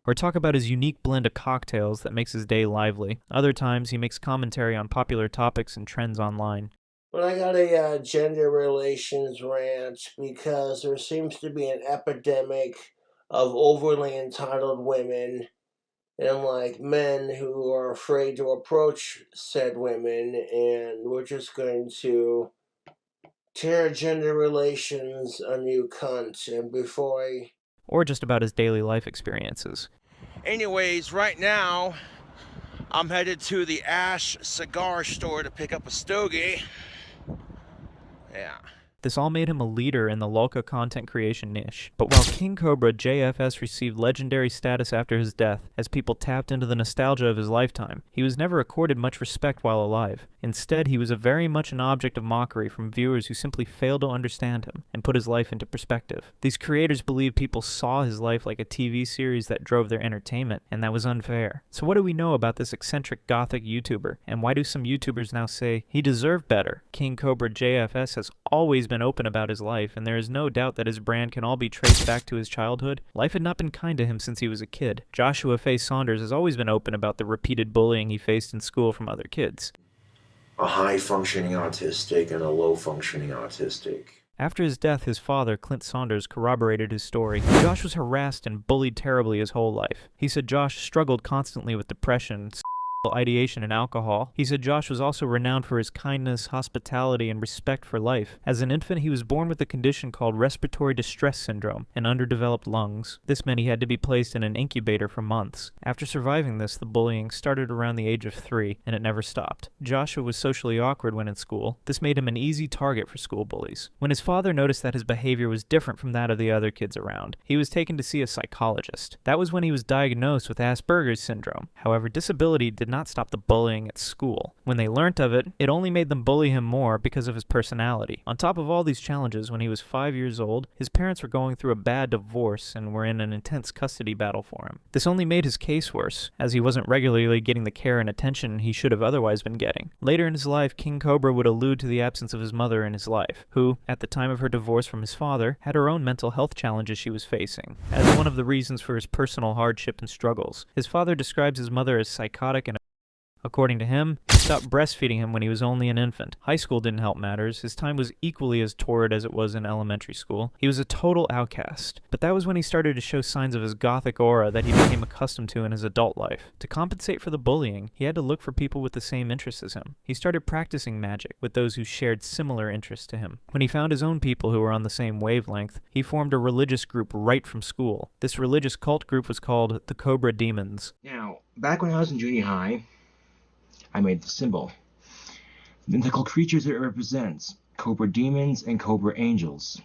Or talk about his unique blend of cocktails that makes his day lively. Other times, he makes commentary on popular topics and trends online. But I got a gender relations rant because there seems to be an epidemic of overly entitled women and like men who are afraid to approach said women, and we're just going to tear gender relations a new cunt. And before I... Or just about his daily life experiences. Anyways, right now, I'm headed to the Ash cigar store to pick up a stogie. Yeah. This all made him a leader in the Lolca content creation niche. But while King Cobra JFS received legendary status after his death, as people tapped into the nostalgia of his lifetime, he was never accorded much respect while alive. Instead, he was very much an object of mockery from viewers who simply failed to understand him and put his life into perspective. These creators believed people saw his life like a TV series that drove their entertainment, and that was unfair. So what do we know about this eccentric gothic YouTuber, and why do some YouTubers now say he deserved better? King Cobra JFS has always been open about his life, and there is no doubt that his brand can all be traced back to his childhood. Life had not been kind to him since he was a kid. Joshua Faye Saunders has always been open about the repeated bullying he faced in school from other kids. A high-functioning autistic and a low-functioning autistic. After his death, his father, Clint Saunders, corroborated his story. Josh was harassed and bullied terribly his whole life. He said Josh struggled constantly with depression, ideation, and alcohol. He said Josh was also renowned for his kindness, hospitality, and respect for life. As an infant, he was born with a condition called respiratory distress syndrome and underdeveloped lungs. This meant he had to be placed in an incubator for months. After surviving this, the bullying started around the age of 3, and it never stopped. Joshua was socially awkward when in school. This made him an easy target for school bullies. When his father noticed that his behavior was different from that of the other kids around, he was taken to see a psychologist. That was when he was diagnosed with Asperger's syndrome. However, disability did not stop the bullying at school. When they learnt of it, it only made them bully him more because of his personality. On top of all these challenges, when he was 5 years old, his parents were going through a bad divorce and were in an intense custody battle for him. This only made his case worse, as he wasn't regularly getting the care and attention he should have otherwise been getting. Later in his life, King Cobra would allude to the absence of his mother in his life, who, at the time of her divorce from his father, had her own mental health challenges she was facing, as one of the reasons for his personal hardship and struggles. His father describes his mother as psychotic and according to him, he stopped breastfeeding him when he was only an infant. High school didn't help matters. His time was equally as torrid as it was in elementary school. He was a total outcast. But that was when he started to show signs of his gothic aura that he became accustomed to in his adult life. To compensate for the bullying, he had to look for people with the same interests as him. He started practicing magic with those who shared similar interests to him. When he found his own people who were on the same wavelength, he formed a religious group right from school. This religious cult group was called the Cobra Demons. Now, back when I was in junior high, I made the symbol. The mythical creatures it represents, Cobra Demons and Cobra Angels.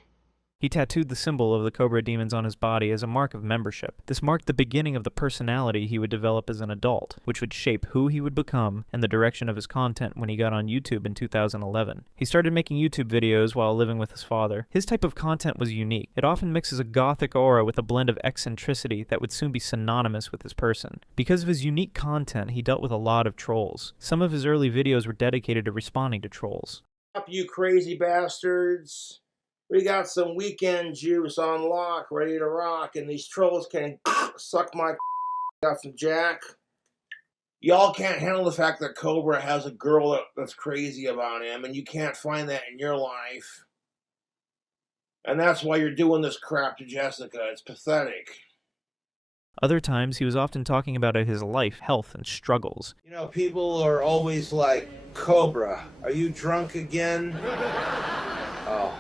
He tattooed the symbol of the Cobra Demons on his body as a mark of membership. This marked the beginning of the personality he would develop as an adult, which would shape who he would become and the direction of his content when he got on YouTube in 2011. He started making YouTube videos while living with his father. His type of content was unique. It often mixes a gothic aura with a blend of eccentricity that would soon be synonymous with his person. Because of his unique content, he dealt with a lot of trolls. Some of his early videos were dedicated to responding to trolls. Up, you crazy bastards. We got some weekend juice on lock, ready to rock, and these trolls can suck my got some Jack. Y'all can't handle the fact that Cobra has a girl that's crazy about him, and you can't find that in your life. And that's why you're doing this crap to Jessica. It's pathetic. Other times, he was often talking about his life, health, and struggles. You know, people are always like, Cobra, are you drunk again? Oh.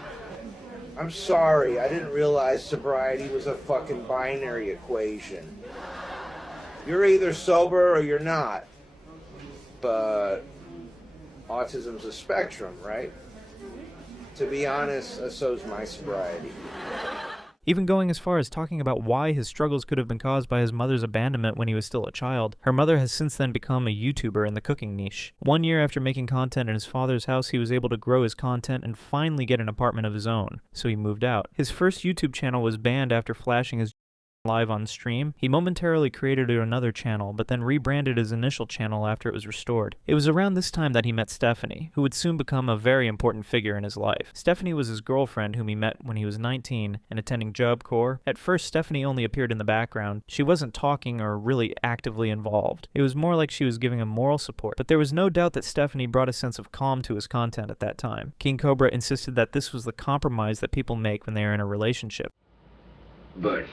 I'm sorry, I didn't realize sobriety was a fucking binary equation. You're either sober or you're not. But autism's a spectrum, right? To be honest, so's my sobriety. Even going as far as talking about why his struggles could have been caused by his mother's abandonment when he was still a child. Her mother has since then become a YouTuber in the cooking niche. 1 year after making content in his father's house, he was able to grow his content and finally get an apartment of his own, so he moved out. His first YouTube channel was banned after flashing his live on stream. He momentarily created another channel, but then rebranded his initial channel after it was restored. It was around this time that he met Stephanie, who would soon become a very important figure in his life. Stephanie was his girlfriend whom he met when he was 19 and attending Job Corps. At first, Stephanie only appeared in the background. She wasn't talking or really actively involved. It was more like she was giving him moral support, but there was no doubt that Stephanie brought a sense of calm to his content at that time. King Cobra insisted that this was the compromise that people make when they are in a relationship. But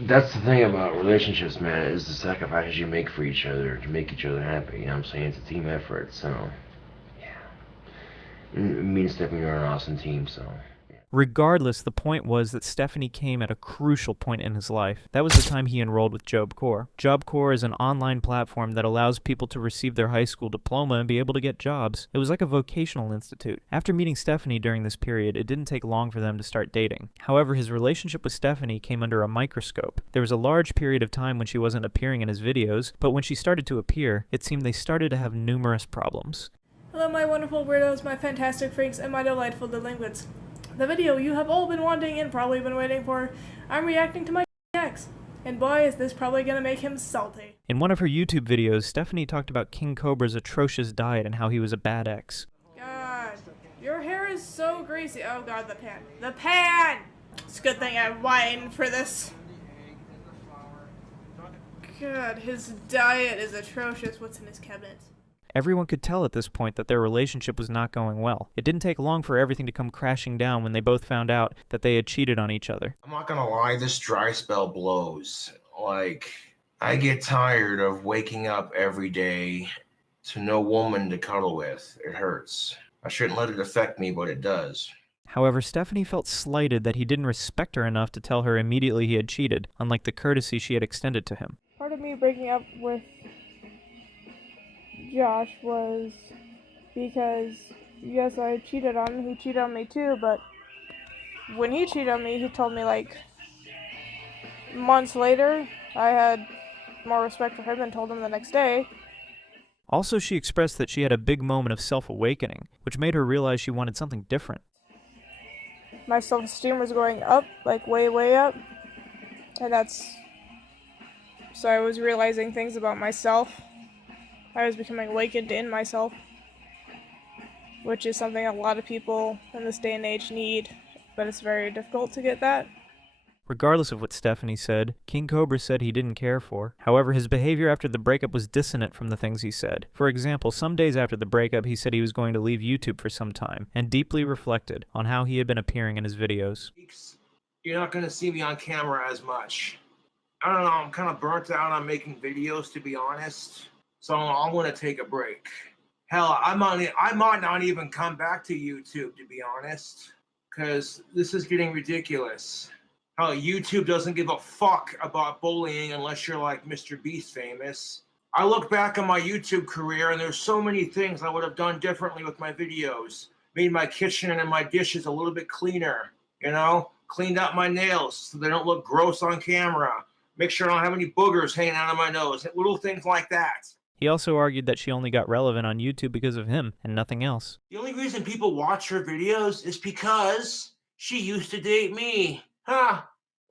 that's the thing about relationships, man, is the sacrifices you make for each other to make each other happy. You know what I'm saying? It's a team effort, so yeah. Me and Stephanie are an awesome team, so. Regardless, the point was that Stephanie came at a crucial point in his life. That was the time he enrolled with Job Corps. Job Corps is an online platform that allows people to receive their high school diploma and be able to get jobs. It was like a vocational institute. After meeting Stephanie during this period, it didn't take long for them to start dating. However, his relationship with Stephanie came under a microscope. There was a large period of time when she wasn't appearing in his videos, but when she started to appear, it seemed they started to have numerous problems. Hello my wonderful weirdos, my fantastic freaks, and my delightful delinquents. The video you have all been wanting and probably been waiting for, I'm reacting to my ex. And boy, is this probably gonna make him salty. In one of her YouTube videos, Stephanie talked about King Cobra's atrocious diet and how he was a bad ex. God, your hair is so greasy. Oh god, the pan. The pan! It's a good thing I whined for this. God, his diet is atrocious. What's in his cabinet? Everyone could tell at this point that their relationship was not going well. It didn't take long for everything to come crashing down when they both found out that they had cheated on each other. I'm not gonna lie, this dry spell blows. Like, I get tired of waking up every day to no woman to cuddle with. It hurts. I shouldn't let it affect me, but it does. However, Stephanie felt slighted that he didn't respect her enough to tell her immediately he had cheated, unlike the courtesy she had extended to him. Part of me breaking up with Josh was because, yes, I cheated on him, he cheated on me too, but when he cheated on me, he told me, like, months later. I had more respect for him and told him the next day. Also, she expressed that she had a big moment of self-awakening, which made her realize she wanted something different. My self-esteem was going up, like way, way up, and so I was realizing things about myself. I was becoming awakened in myself, which is something a lot of people in this day and age need, but it's very difficult to get that. Regardless of what Stephanie said, King Cobra said he didn't care for. However, his behavior after the breakup was dissonant from the things he said. For example, some days after the breakup, he said he was going to leave YouTube for some time, and deeply reflected on how he had been appearing in his videos. You're not gonna see me on camera as much. I don't know, I'm kind of burnt out on making videos, to be honest. So I'm gonna take a break. Hell, I might not even come back to YouTube, to be honest, because this is getting ridiculous. Hell, YouTube doesn't give a fuck about bullying unless you're like Mr. Beast famous. I look back on my YouTube career and there's so many things I would have done differently with my videos. Made my kitchen and my dishes a little bit cleaner, you know? Cleaned out my nails so they don't look gross on camera. Make sure I don't have any boogers hanging out of my nose. Little things like that. He also argued that she only got relevant on YouTube because of him and nothing else. The only reason people watch her videos is because she used to date me. Huh.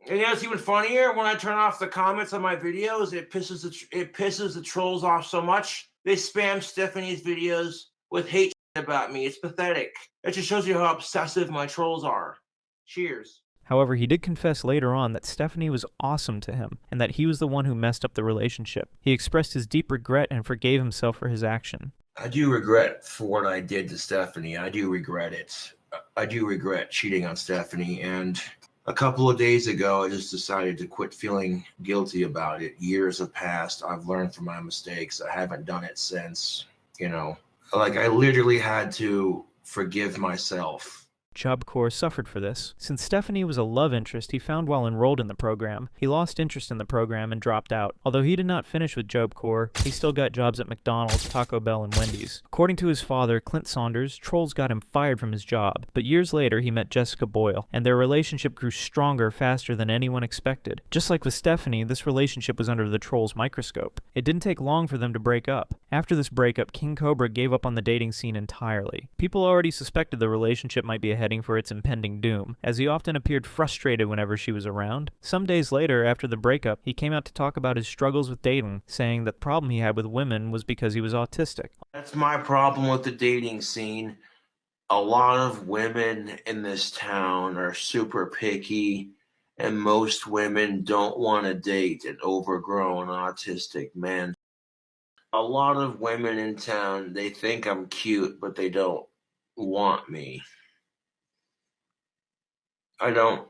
And you know what's even funnier? When I turn off the comments on my videos, it pisses the trolls off so much. They spam Stephanie's videos with hate about me. It's pathetic. It just shows you how obsessive my trolls are. Cheers. However, he did confess later on that Stephanie was awesome to him, and that he was the one who messed up the relationship. He expressed his deep regret and forgave himself for his action. I do regret for what I did to Stephanie. I do regret it. I do regret cheating on Stephanie, and a couple of days ago, I just decided to quit feeling guilty about it. Years have passed. I've learned from my mistakes. I haven't done it since, you know. Like, I literally had to forgive myself. Job Corps suffered for this. Since Stephanie was a love interest he found while enrolled in the program, he lost interest in the program and dropped out. Although he did not finish with Job Corps, he still got jobs at McDonald's, Taco Bell, and Wendy's. According to his father, Clint Saunders, trolls got him fired from his job, but years later he met Jessica Boyle, and their relationship grew stronger faster than anyone expected. Just like with Stephanie, this relationship was under the trolls' microscope. It didn't take long for them to break up. After this breakup, King Cobra gave up on the dating scene entirely. People already suspected the relationship might be heading for its impending doom, as he often appeared frustrated whenever she was around. Some days later, after the breakup, he came out to talk about his struggles with dating, saying that the problem he had with women was because he was autistic. That's my problem with the dating scene. A lot of women in this town are super picky, and most women don't want to date an overgrown autistic man. A lot of women in town, they think I'm cute, but they don't want me. I don't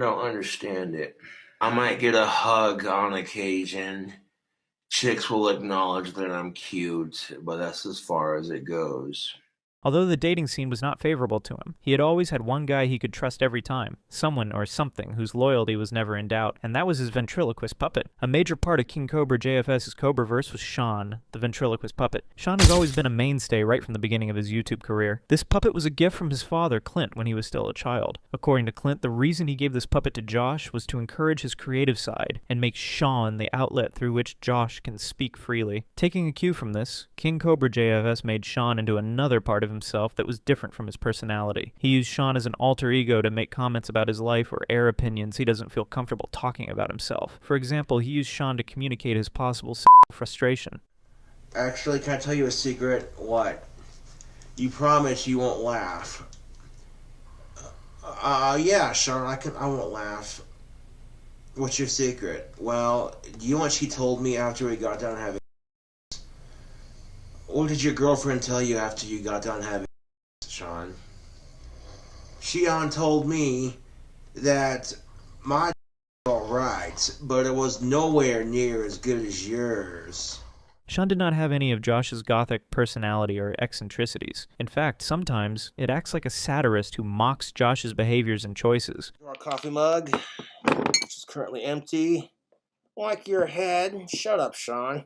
understand it. I might get a hug on occasion. Chicks will acknowledge that I'm cute, but that's as far as it goes. Although the dating scene was not favorable to him, he had always had one guy he could trust every time, someone or something whose loyalty was never in doubt, and that was his ventriloquist puppet. A major part of King Cobra JFS's Cobraverse was Sean, the ventriloquist puppet. Sean has always been a mainstay right from the beginning of his YouTube career. This puppet was a gift from his father, Clint, when he was still a child. According to Clint, the reason he gave this puppet to Josh was to encourage his creative side and make Sean the outlet through which Josh can speak freely. Taking a cue from this, King Cobra JFS made Sean into another part of himself that was different from his personality. He used Sean as an alter ego to make comments about his life or air opinions he doesn't feel comfortable talking about himself. For example, he used Sean to communicate his possible frustration. Actually, can I tell you a secret? What? You promise you won't laugh. Yeah, Sean, I won't laugh. What's your secret? Well, do you know what she told me after we got done having? What did your girlfriend tell you after you got done having, Sean? She told me that my alright, but it was nowhere near as good as yours. Sean did not have any of Josh's gothic personality or eccentricities. In fact, sometimes it acts like a satirist who mocks Josh's behaviors and choices. Our coffee mug, which is currently empty. Like your head. Shut up, Sean.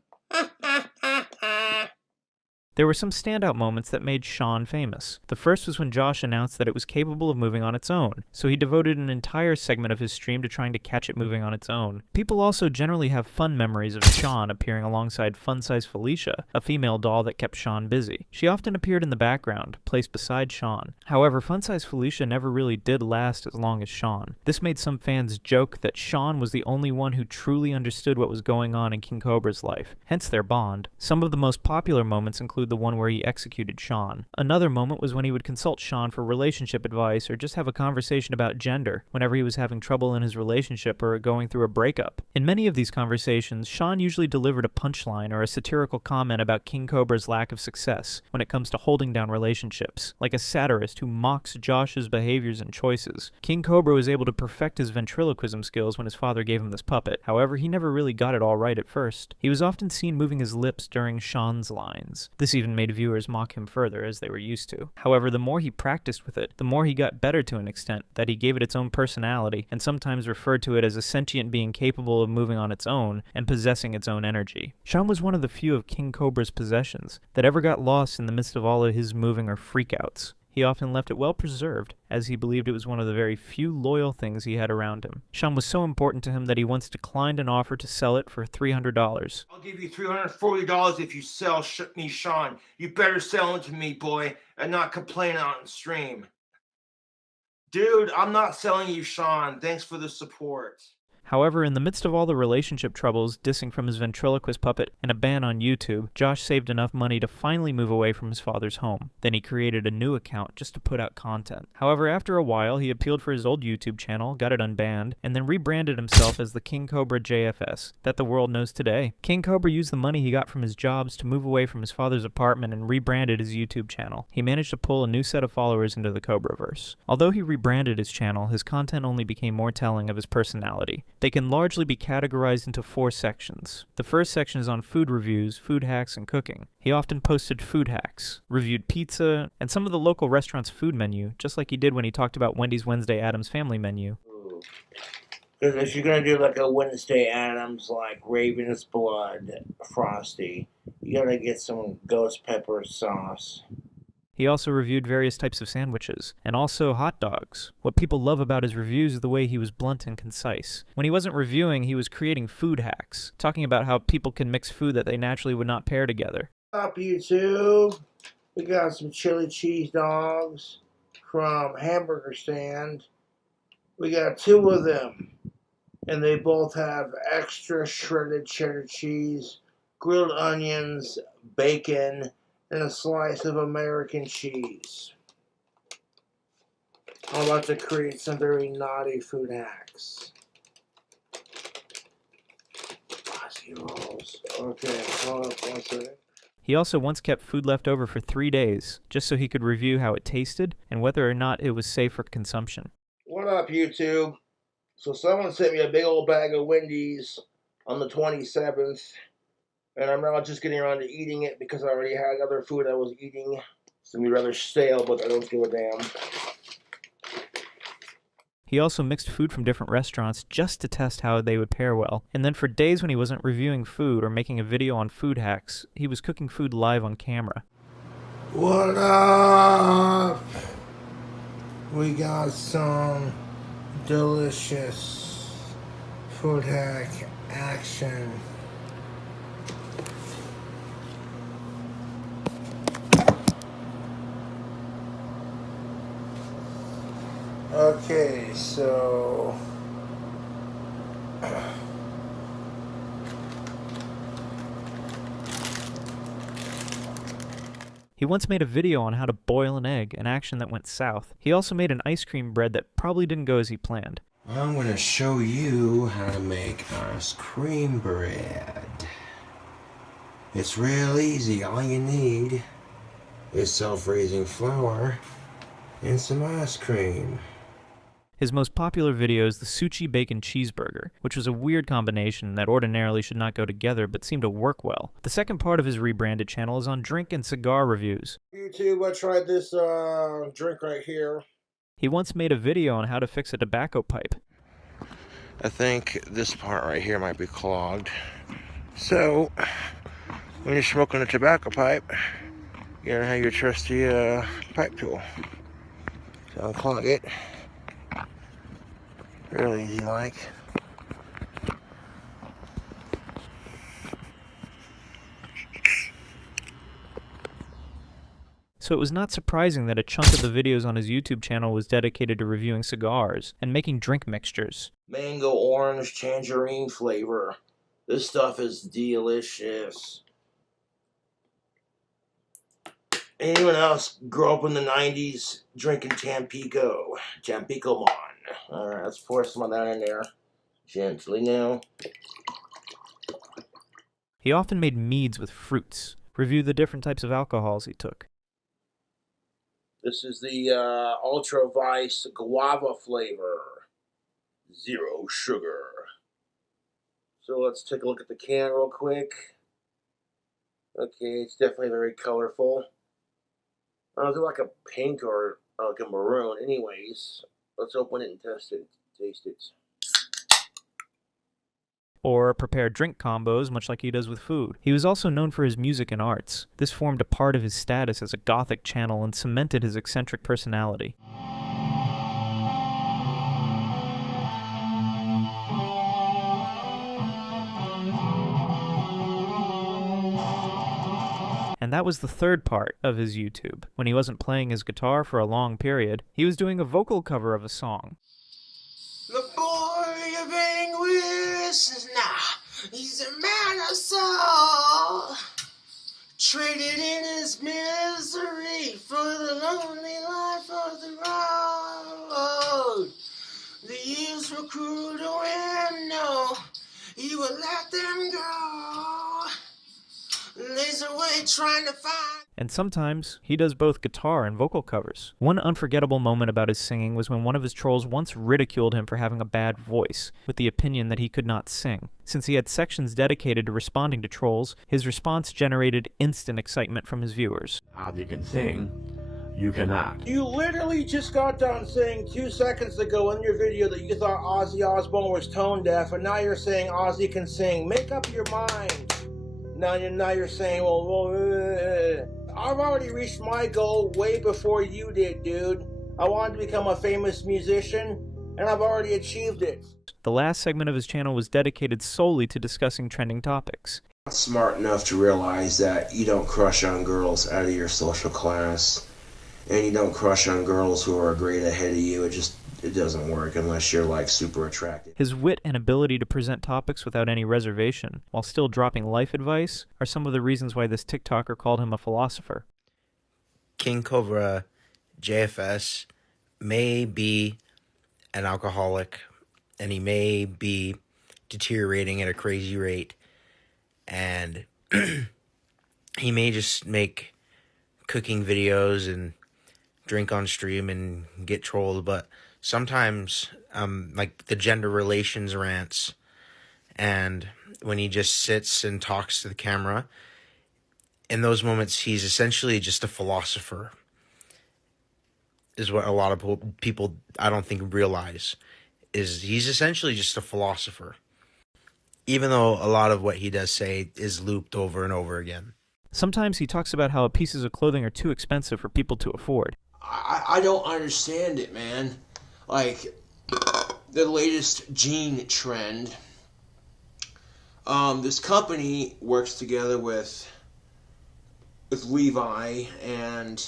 There were some standout moments that made Sean famous. The first was when Josh announced that it was capable of moving on its own, so he devoted an entire segment of his stream to trying to catch it moving on its own. People also generally have fun memories of Sean appearing alongside Fun Size Felicia, a female doll that kept Sean busy. She often appeared in the background, placed beside Sean. However, Fun Size Felicia never really did last as long as Sean. This made some fans joke that Sean was the only one who truly understood what was going on in King Cobra's life, hence their bond. Some of the most popular moments include the one where he executed Sean. Another moment was when he would consult Sean for relationship advice or just have a conversation about gender whenever he was having trouble in his relationship or going through a breakup. In many of these conversations, Sean usually delivered a punchline or a satirical comment about King Cobra's lack of success when it comes to holding down relationships, like a satirist who mocks Josh's behaviors and choices. King Cobra was able to perfect his ventriloquism skills when his father gave him this puppet. However, he never really got it all right at first. He was often seen moving his lips during Sean's lines. This even made viewers mock him further, as they were used to. However, the more he practiced with it, the more he got better to an extent that he gave it its own personality and sometimes referred to it as a sentient being capable of moving on its own and possessing its own energy. Sean was one of the few of King Cobra's possessions that ever got lost in the midst of all of his moving or freakouts. He often left it well preserved, as he believed it was one of the very few loyal things he had around him. Sean was so important to him that he once declined an offer to sell it for $300. I'll give you $340 if you sell me Sean. You better sell it to me, boy, and not complain on stream. Dude, I'm not selling you Sean. Thanks for the support. However, in the midst of all the relationship troubles, dissing from his ventriloquist puppet, and a ban on YouTube, Josh saved enough money to finally move away from his father's home. Then he created a new account just to put out content. However, after a while, he appealed for his old YouTube channel, got it unbanned, and then rebranded himself as the King Cobra JFS that the world knows today. King Cobra used the money he got from his jobs to move away from his father's apartment and rebranded his YouTube channel. He managed to pull a new set of followers into the Cobraverse. Although he rebranded his channel, his content only became more telling of his personality. They can largely be categorized into 4 sections. The first section is on food reviews, food hacks, and cooking. He often posted food hacks, reviewed pizza, and some of the local restaurants' food menu, just like he did when he talked about Wendy's Wednesday Addams Family menu. Because if you're going to do like a Wednesday Addams, like Raven's Blood Frosty, you got to get some ghost pepper sauce. He also reviewed various types of sandwiches, and also hot dogs. What people love about his reviews is the way he was blunt and concise. When he wasn't reviewing, he was creating food hacks, talking about how people can mix food that they naturally would not pair together. What's up, YouTube? We got some chili cheese dogs from Hamburger Stand. We got 2 of them, and they both have extra shredded cheddar cheese, grilled onions, bacon, and a slice of American cheese. I'm about to create some very naughty food hacks. Spicy rolls. Okay, hold up 1 second. He also once kept food left over for 3 days, just so he could review how it tasted and whether or not it was safe for consumption. What up, YouTube? So someone sent me a big old bag of Wendy's on the 27th. And I'm now just getting around to eating it because I already had other food I was eating. It's going to be rather stale, but I don't give a damn. He also mixed food from different restaurants just to test how they would pair well. And then for days when he wasn't reviewing food or making a video on food hacks, he was cooking food live on camera. What up? We got some delicious food hack action. Okay, so he once made a video on how to boil an egg, an action that went south. He also made an ice cream bread that probably didn't go as he planned. I'm going to show you how to make ice cream bread. It's real easy. All you need is self-raising flour and some ice cream. His most popular video is the Sushi Bacon Cheeseburger, which was a weird combination that ordinarily should not go together but seemed to work well. The second part of his rebranded channel is on drink and cigar reviews. YouTube, I tried this drink right here. He once made a video on how to fix a tobacco pipe. I think this part right here might be clogged. So, when you're smoking a tobacco pipe, you're gonna have your trusty pipe tool. So unclog it. Really easy like. So it was not surprising that a chunk of the videos on his YouTube channel was dedicated to reviewing cigars and making drink mixtures. Mango orange tangerine flavor. This stuff is delicious. Anyone else grow up in the 90s drinking Tampico? Tampico Mon. Alright, let's pour some of that in there. Gently now. He often made meads with fruits, reviewed the different types of alcohols he took. This is the Ultra Vice guava flavor. 0 sugar. So let's take a look at the can real quick. Okay, it's definitely very colorful. Is it like a pink or like a maroon? Anyways, let's open it and taste it. Or prepare drink combos, much like he does with food. He was also known for his music and arts. This formed a part of his status as a gothic channel and cemented his eccentric personality. And that was the third part of his YouTube. When he wasn't playing his guitar for a long period, he was doing a vocal cover of a song. The boy of anguish cruel to win, no. You will let them go. Lays away trying to find. And sometimes, he does both guitar and vocal covers. One unforgettable moment about his singing was when one of his trolls once ridiculed him for having a bad voice, with the opinion that he could not sing. Since he had sections dedicated to responding to trolls, his response generated instant excitement from his viewers. Ozzy can sing, you cannot. You literally just got done saying 2 seconds ago in your video that you thought Ozzy Osbourne was tone deaf, and now you're saying Ozzy can sing. Make up your mind. Now you're saying, I've already reached my goal way before you did, dude. I wanted to become a famous musician, and I've already achieved it. The last segment of his channel was dedicated solely to discussing trending topics. Not smart enough to realize that you don't crush on girls out of your social class, and you don't crush on girls who are a grade ahead of you. It doesn't work unless you're like super attractive. His wit and ability to present topics without any reservation, while still dropping life advice, are some of the reasons why this TikToker called him a philosopher. King Cobra JFS may be an alcoholic, and he may be deteriorating at a crazy rate, and he may just make cooking videos and drink on stream and get trolled, but sometimes like the gender relations rants, and when he just sits and talks to the camera, in those moments he's essentially just a philosopher, is what a lot of people I don't think realize, is he's essentially just a philosopher, even though a lot of what he does say is looped over and over again. Sometimes he talks about how pieces of clothing are too expensive for people to afford. I don't understand it, man. Like, the latest jean trend. This company works together with Levi, and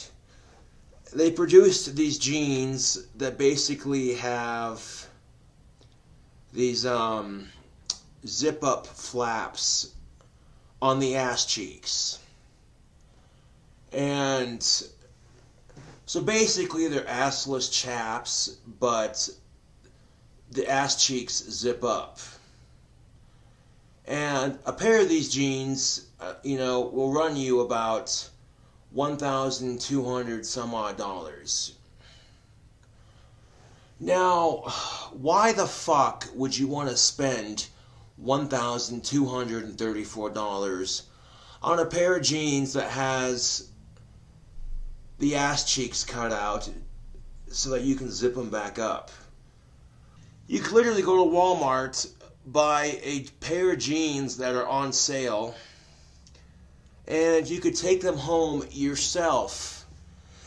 they produced these jeans that basically have these zip-up flaps on the ass cheeks. And so basically they're assless chaps, but the ass cheeks zip up. And a pair of these jeans, will run you about $1,200 some odd dollars. Now, why the fuck would you want to spend $1,234 on a pair of jeans that has the ass cheeks cut out so that you can zip them back up? You could literally go to Walmart, buy a pair of jeans that are on sale, and you could take them home yourself.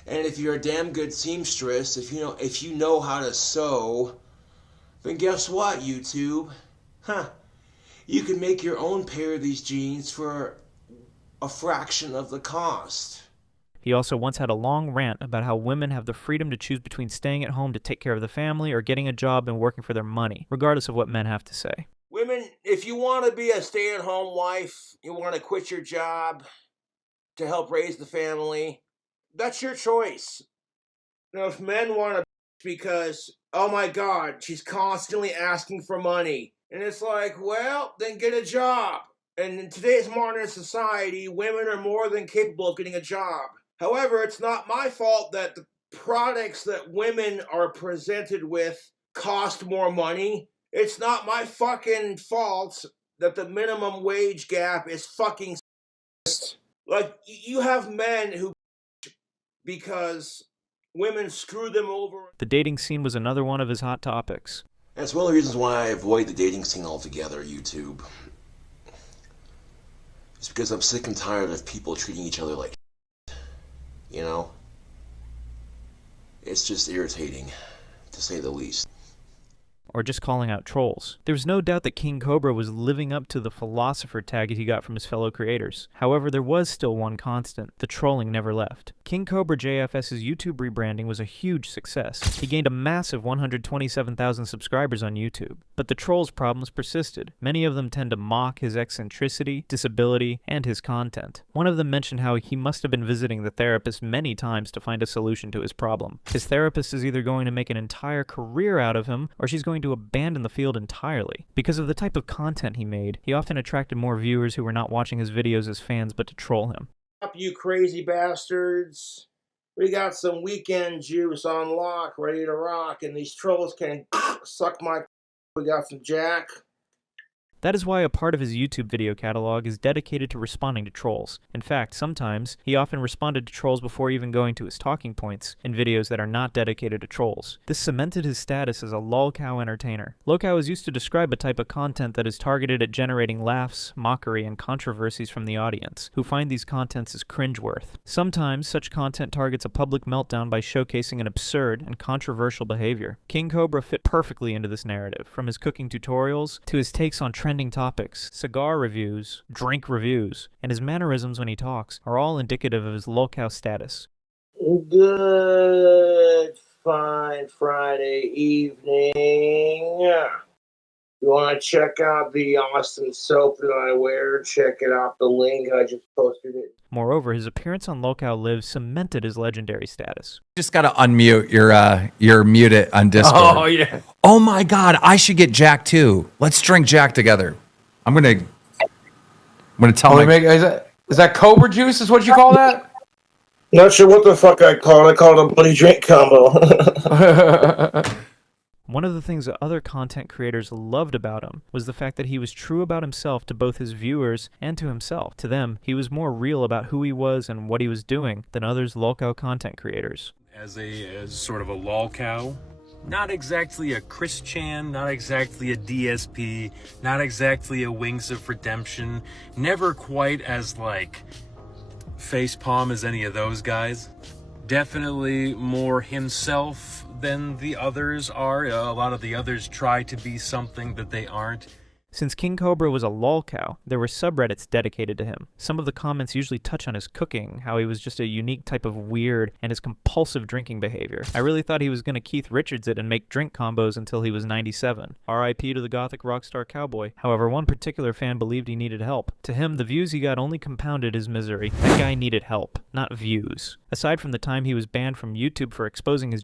And if you're a damn good seamstress, if you know how to sew, then guess what, YouTube? You can make your own pair of these jeans for a fraction of the cost. He also once had a long rant about how women have the freedom to choose between staying at home to take care of the family or getting a job and working for their money, regardless of what men have to say. Women, if you want to be a stay-at-home wife, you want to quit your job to help raise the family, that's your choice. Now, if men want to because, oh my God, she's constantly asking for money, and it's like, well, then get a job. And in today's modern society, women are more than capable of getting a job. However, it's not my fault that the products that women are presented with cost more money. It's not my fucking fault that the minimum wage gap is fucking like, you have men who because women screw them over. The dating scene was another one of his hot topics. That's one of the reasons why I avoid the dating scene altogether, YouTube. It's because I'm sick and tired of people treating each other like It's just irritating, to say the least. Or just calling out trolls. There was no doubt that King Cobra was living up to the philosopher tag he got from his fellow creators. However, there was still one constant. The trolling never left. King Cobra JFS's YouTube rebranding was a huge success. He gained a massive 127,000 subscribers on YouTube. But the trolls' problems persisted. Many of them tend to mock his eccentricity, disability, and his content. One of them mentioned how he must have been visiting the therapist many times to find a solution to his problem. His therapist is either going to make an entire career out of him, or she's going going to abandon the field entirely. Because of the type of content he made, he often attracted more viewers who were not watching his videos as fans but to troll him. Up, you crazy bastards. We got some weekend juice on lock, ready to rock, and these trolls can suck my. We got some Jack. That is why a part of his YouTube video catalog is dedicated to responding to trolls. In fact, sometimes, he often responded to trolls before even going to his talking points in videos that are not dedicated to trolls. This cemented his status as a lolcow entertainer. Lolcow is used to describe a type of content that is targeted at generating laughs, mockery, and controversies from the audience, who find these contents as cringeworth. Sometimes, such content targets a public meltdown by showcasing an absurd and controversial behavior. King Cobra fit perfectly into this narrative, from his cooking tutorials to his takes on trending topics, cigar reviews, drink reviews, and his mannerisms when he talks are all indicative of his lolcow status. Good, fine Friday evening. You want to check out the awesome soap that I wear? Check it out. The link, I just posted it. Moreover, his appearance on Lolcow Live cemented his legendary status. Just gotta unmute your mute it on Discord. Oh, yeah. Oh my God, I should get Jack too. Let's drink Jack together. I'm gonna tell my. Is that Cobra juice? Is what you call that? Not sure what the fuck I call it. I call it a bloody drink combo. One of the things that other content creators loved about him was the fact that he was true about himself to both his viewers and to himself. To them, he was more real about who he was and what he was doing than others lolcow content creators. As sort of a lolcow, not exactly a Christian, not exactly a DSP, not exactly a Wings of Redemption, never quite as like facepalm as any of those guys. Definitely more himself than the others are. A lot of the others try to be something that they aren't. Since King Cobra was a lolcow, there were subreddits dedicated to him. Some of the comments usually touch on his cooking, how he was just a unique type of weird, and his compulsive drinking behavior. I really thought he was going to Keith Richards it and make drink combos until he was 97. R.I.P. to the gothic rockstar cowboy. However, one particular fan believed he needed help. To him, the views he got only compounded his misery. That guy needed help, not views. Aside from the time he was banned from YouTube for exposing his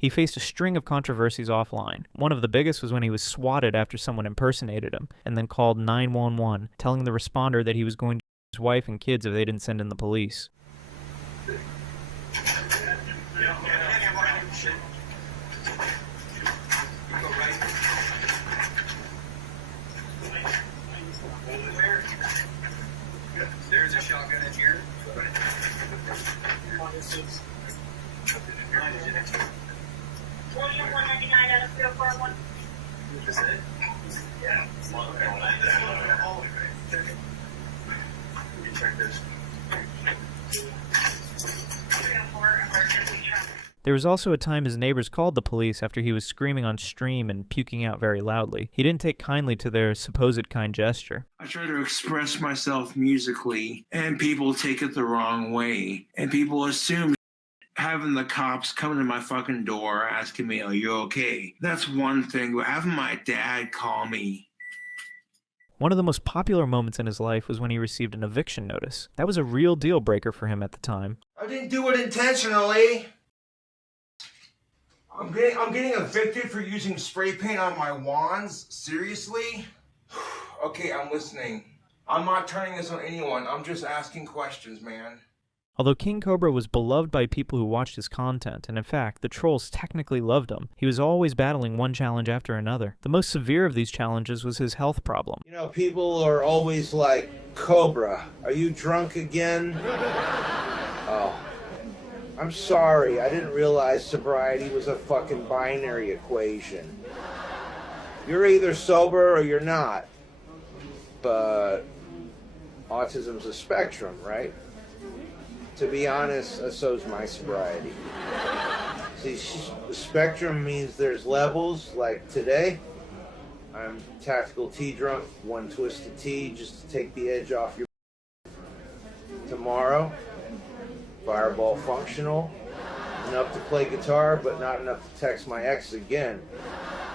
he faced a string of controversies offline. One of the biggest was when he was swatted after someone impersonated him, and then called 911, telling the responder that he was going to his wife and kids if they didn't send in the police. There's a shotgun in here. There was also a time his neighbors called the police after he was screaming on stream and puking out very loudly. He didn't take kindly to their supposed kind gesture. I try to express myself musically, and people take it the wrong way. And people assume having the cops come to my fucking door asking me, are you okay? That's one thing, but having my dad call me. One of the most popular moments in his life was when he received an eviction notice. That was a real deal breaker for him at the time. I didn't do it intentionally. I'm getting evicted for using spray paint on my wands? Seriously? Okay, I'm listening. I'm not turning this on anyone. I'm just asking questions, man. Although King Cobra was beloved by people who watched his content, and in fact, the trolls technically loved him, he was always battling one challenge after another. The most severe of these challenges was his health problem. You know, people are always like, Cobra, are you drunk again? Oh. I'm sorry, I didn't realize sobriety was a fucking binary equation. You're either sober or you're not. But autism's a spectrum, right? To be honest, so's my sobriety. See, the spectrum means there's levels, like today, I'm tactical tea drunk, one twist of tea just to take the edge off your. Tomorrow, Fireball functional, enough to play guitar, but not enough to text my ex again.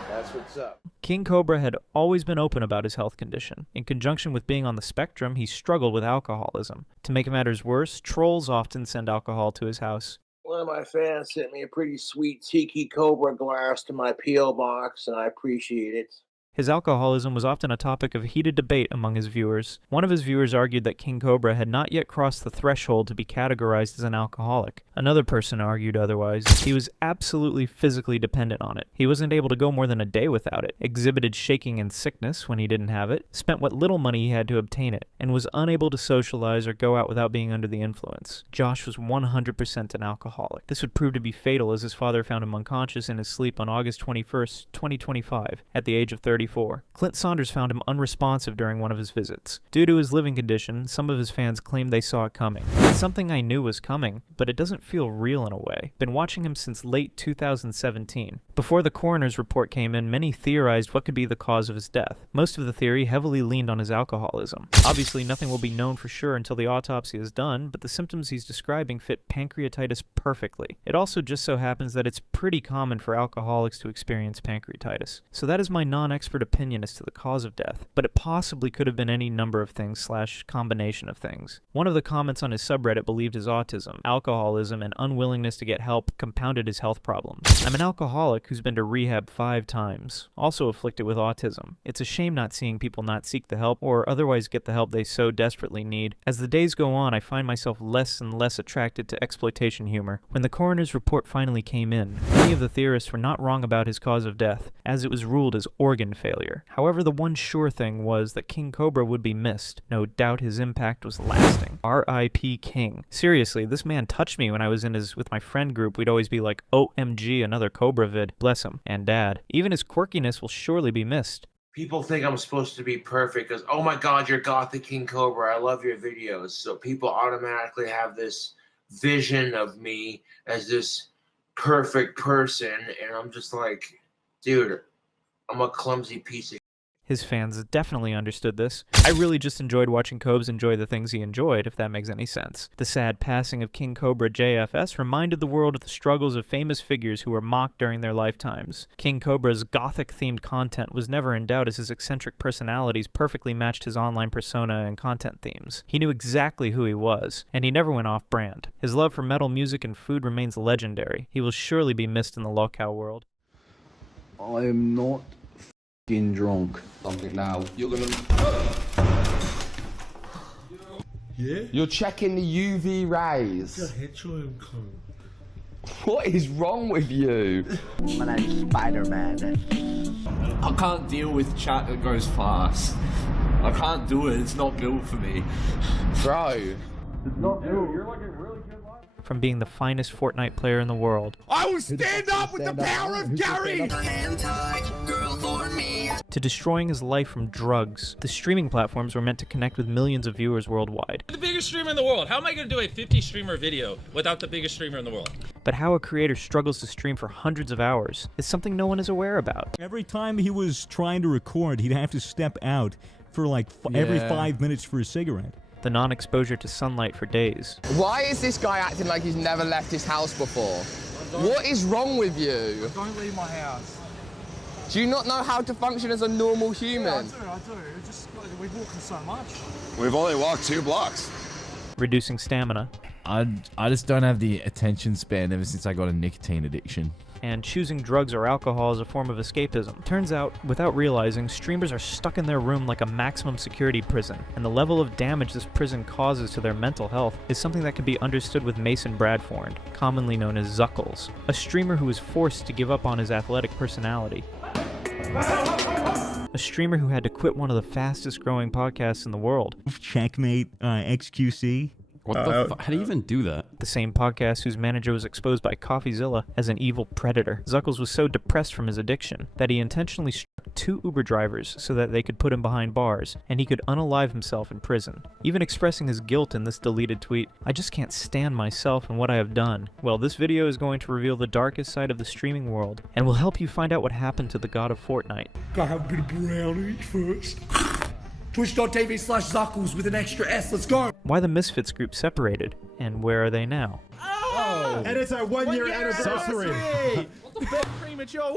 That's what's up. King Cobra had always been open about his health condition. In conjunction with being on the spectrum, he struggled with alcoholism. To make matters worse, trolls often send alcohol to his house. One of my fans sent me a pretty sweet Tiki Cobra glass to my P.O. box, and I appreciate it. His alcoholism was often a topic of heated debate among his viewers. One of his viewers argued that King Cobra had not yet crossed the threshold to be categorized as an alcoholic. Another person argued otherwise. He was absolutely physically dependent on it. He wasn't able to go more than a day without it, exhibited shaking and sickness when he didn't have it, spent what little money he had to obtain it, and was unable to socialize or go out without being under the influence. Josh was 100% an alcoholic. This would prove to be fatal as his father found him unconscious in his sleep on August 21st, 2025, at the age of 34. Clint Saunders found him unresponsive during one of his visits. Due to his living condition, some of his fans claimed they saw it coming. It's something I knew was coming, but it doesn't feel real in a way. Been watching him since late 2017. Before the coroner's report came in, many theorized what could be the cause of his death. Most of the theory heavily leaned on his alcoholism. Obviously, nothing will be known for sure until the autopsy is done, but the symptoms he's describing fit pancreatitis perfectly. It also just so happens that it's pretty common for alcoholics to experience pancreatitis. So that is my non-expert opinion as to the cause of death, but it possibly could have been any number of things / combination of things. One of the comments on his subreddit believed his autism, alcoholism, and unwillingness to get help compounded his health problems. I'm an alcoholic who's been to rehab 5 times, also afflicted with autism. It's a shame not seeing people not seek the help or otherwise get the help they so desperately need. As the days go on, I find myself less and less attracted to exploitation humor. When the coroner's report finally came in, many of the theorists were not wrong about his cause of death, as it was ruled as organ failure. However, the one sure thing was that King Cobra would be missed. No doubt his impact was lasting. R.I.P. King. Seriously, this man touched me when I was with my friend group. We'd always be like, OMG, another Cobra vid. Bless him. And Dad. Even his quirkiness will surely be missed. People think I'm supposed to be perfect because, oh my God, you're Gothic King Cobra. I love your videos. So people automatically have this vision of me as this perfect person. And I'm just like, dude, I'm a clumsy piece of His fans definitely understood this. I really just enjoyed watching Cobes enjoy the things he enjoyed, if that makes any sense. The sad passing of King Cobra JFS reminded the world of the struggles of famous figures who were mocked during their lifetimes. King Cobra's gothic-themed content was never in doubt as his eccentric personalities perfectly matched his online persona and content themes. He knew exactly who he was, and he never went off-brand. His love for metal music and food remains legendary. He will surely be missed in the lolcow world. I am not drunk. Something now. You're gonna. Yeah? You're checking the UV rays. What is wrong with you? My name's Spider-Man. I can't deal with chat that goes fast. I can't do it. It's not built for me. Bro. It's not built. You're like a really good life. From being the finest Fortnite player in the world. I will stand up with the power of Gary! To destroying his life from drugs. The streaming platforms were meant to connect with millions of viewers worldwide. The biggest streamer in the world. How am I going to do a 50 streamer video without the biggest streamer in the world? But how a creator struggles to stream for hundreds of hours is something no one is aware about. Every time he was trying to record, he'd have to step out for like every 5 minutes for a cigarette. The non-exposure to sunlight for days. Why is this guy acting like he's never left his house before? What is wrong with you? Don't leave my house. Do you not know how to function as a normal human? Yeah, I do. It's just, we've walked so much. We've only walked 2 blocks. Reducing stamina. I just don't have the attention span ever since I got a nicotine addiction. And choosing drugs or alcohol as a form of escapism. Turns out, without realizing, streamers are stuck in their room like a maximum security prison, and the level of damage this prison causes to their mental health is something that can be understood with Mason Bradford, commonly known as Zuckles, a streamer who was forced to give up on his athletic personality. A streamer who had to quit one of the fastest growing podcasts in the world. Checkmate, XQC. What the fuck? How do you even do that? The same podcast whose manager was exposed by CoffeeZilla as an evil predator. Zuckles was so depressed from his addiction that he intentionally struck 2 Uber drivers so that they could put him behind bars, and he could unalive himself in prison. Even expressing his guilt in this deleted tweet, "I just can't stand myself and what I have done." Well, this video is going to reveal the darkest side of the streaming world, and will help you find out what happened to the god of Fortnite. Gotta have a bit of brownie first. Twitch.tv/Zuckles with an extra S, let's go! Why the Misfits group separated, and where are they now? Oh! And it's our 1 year anniversary! Premature.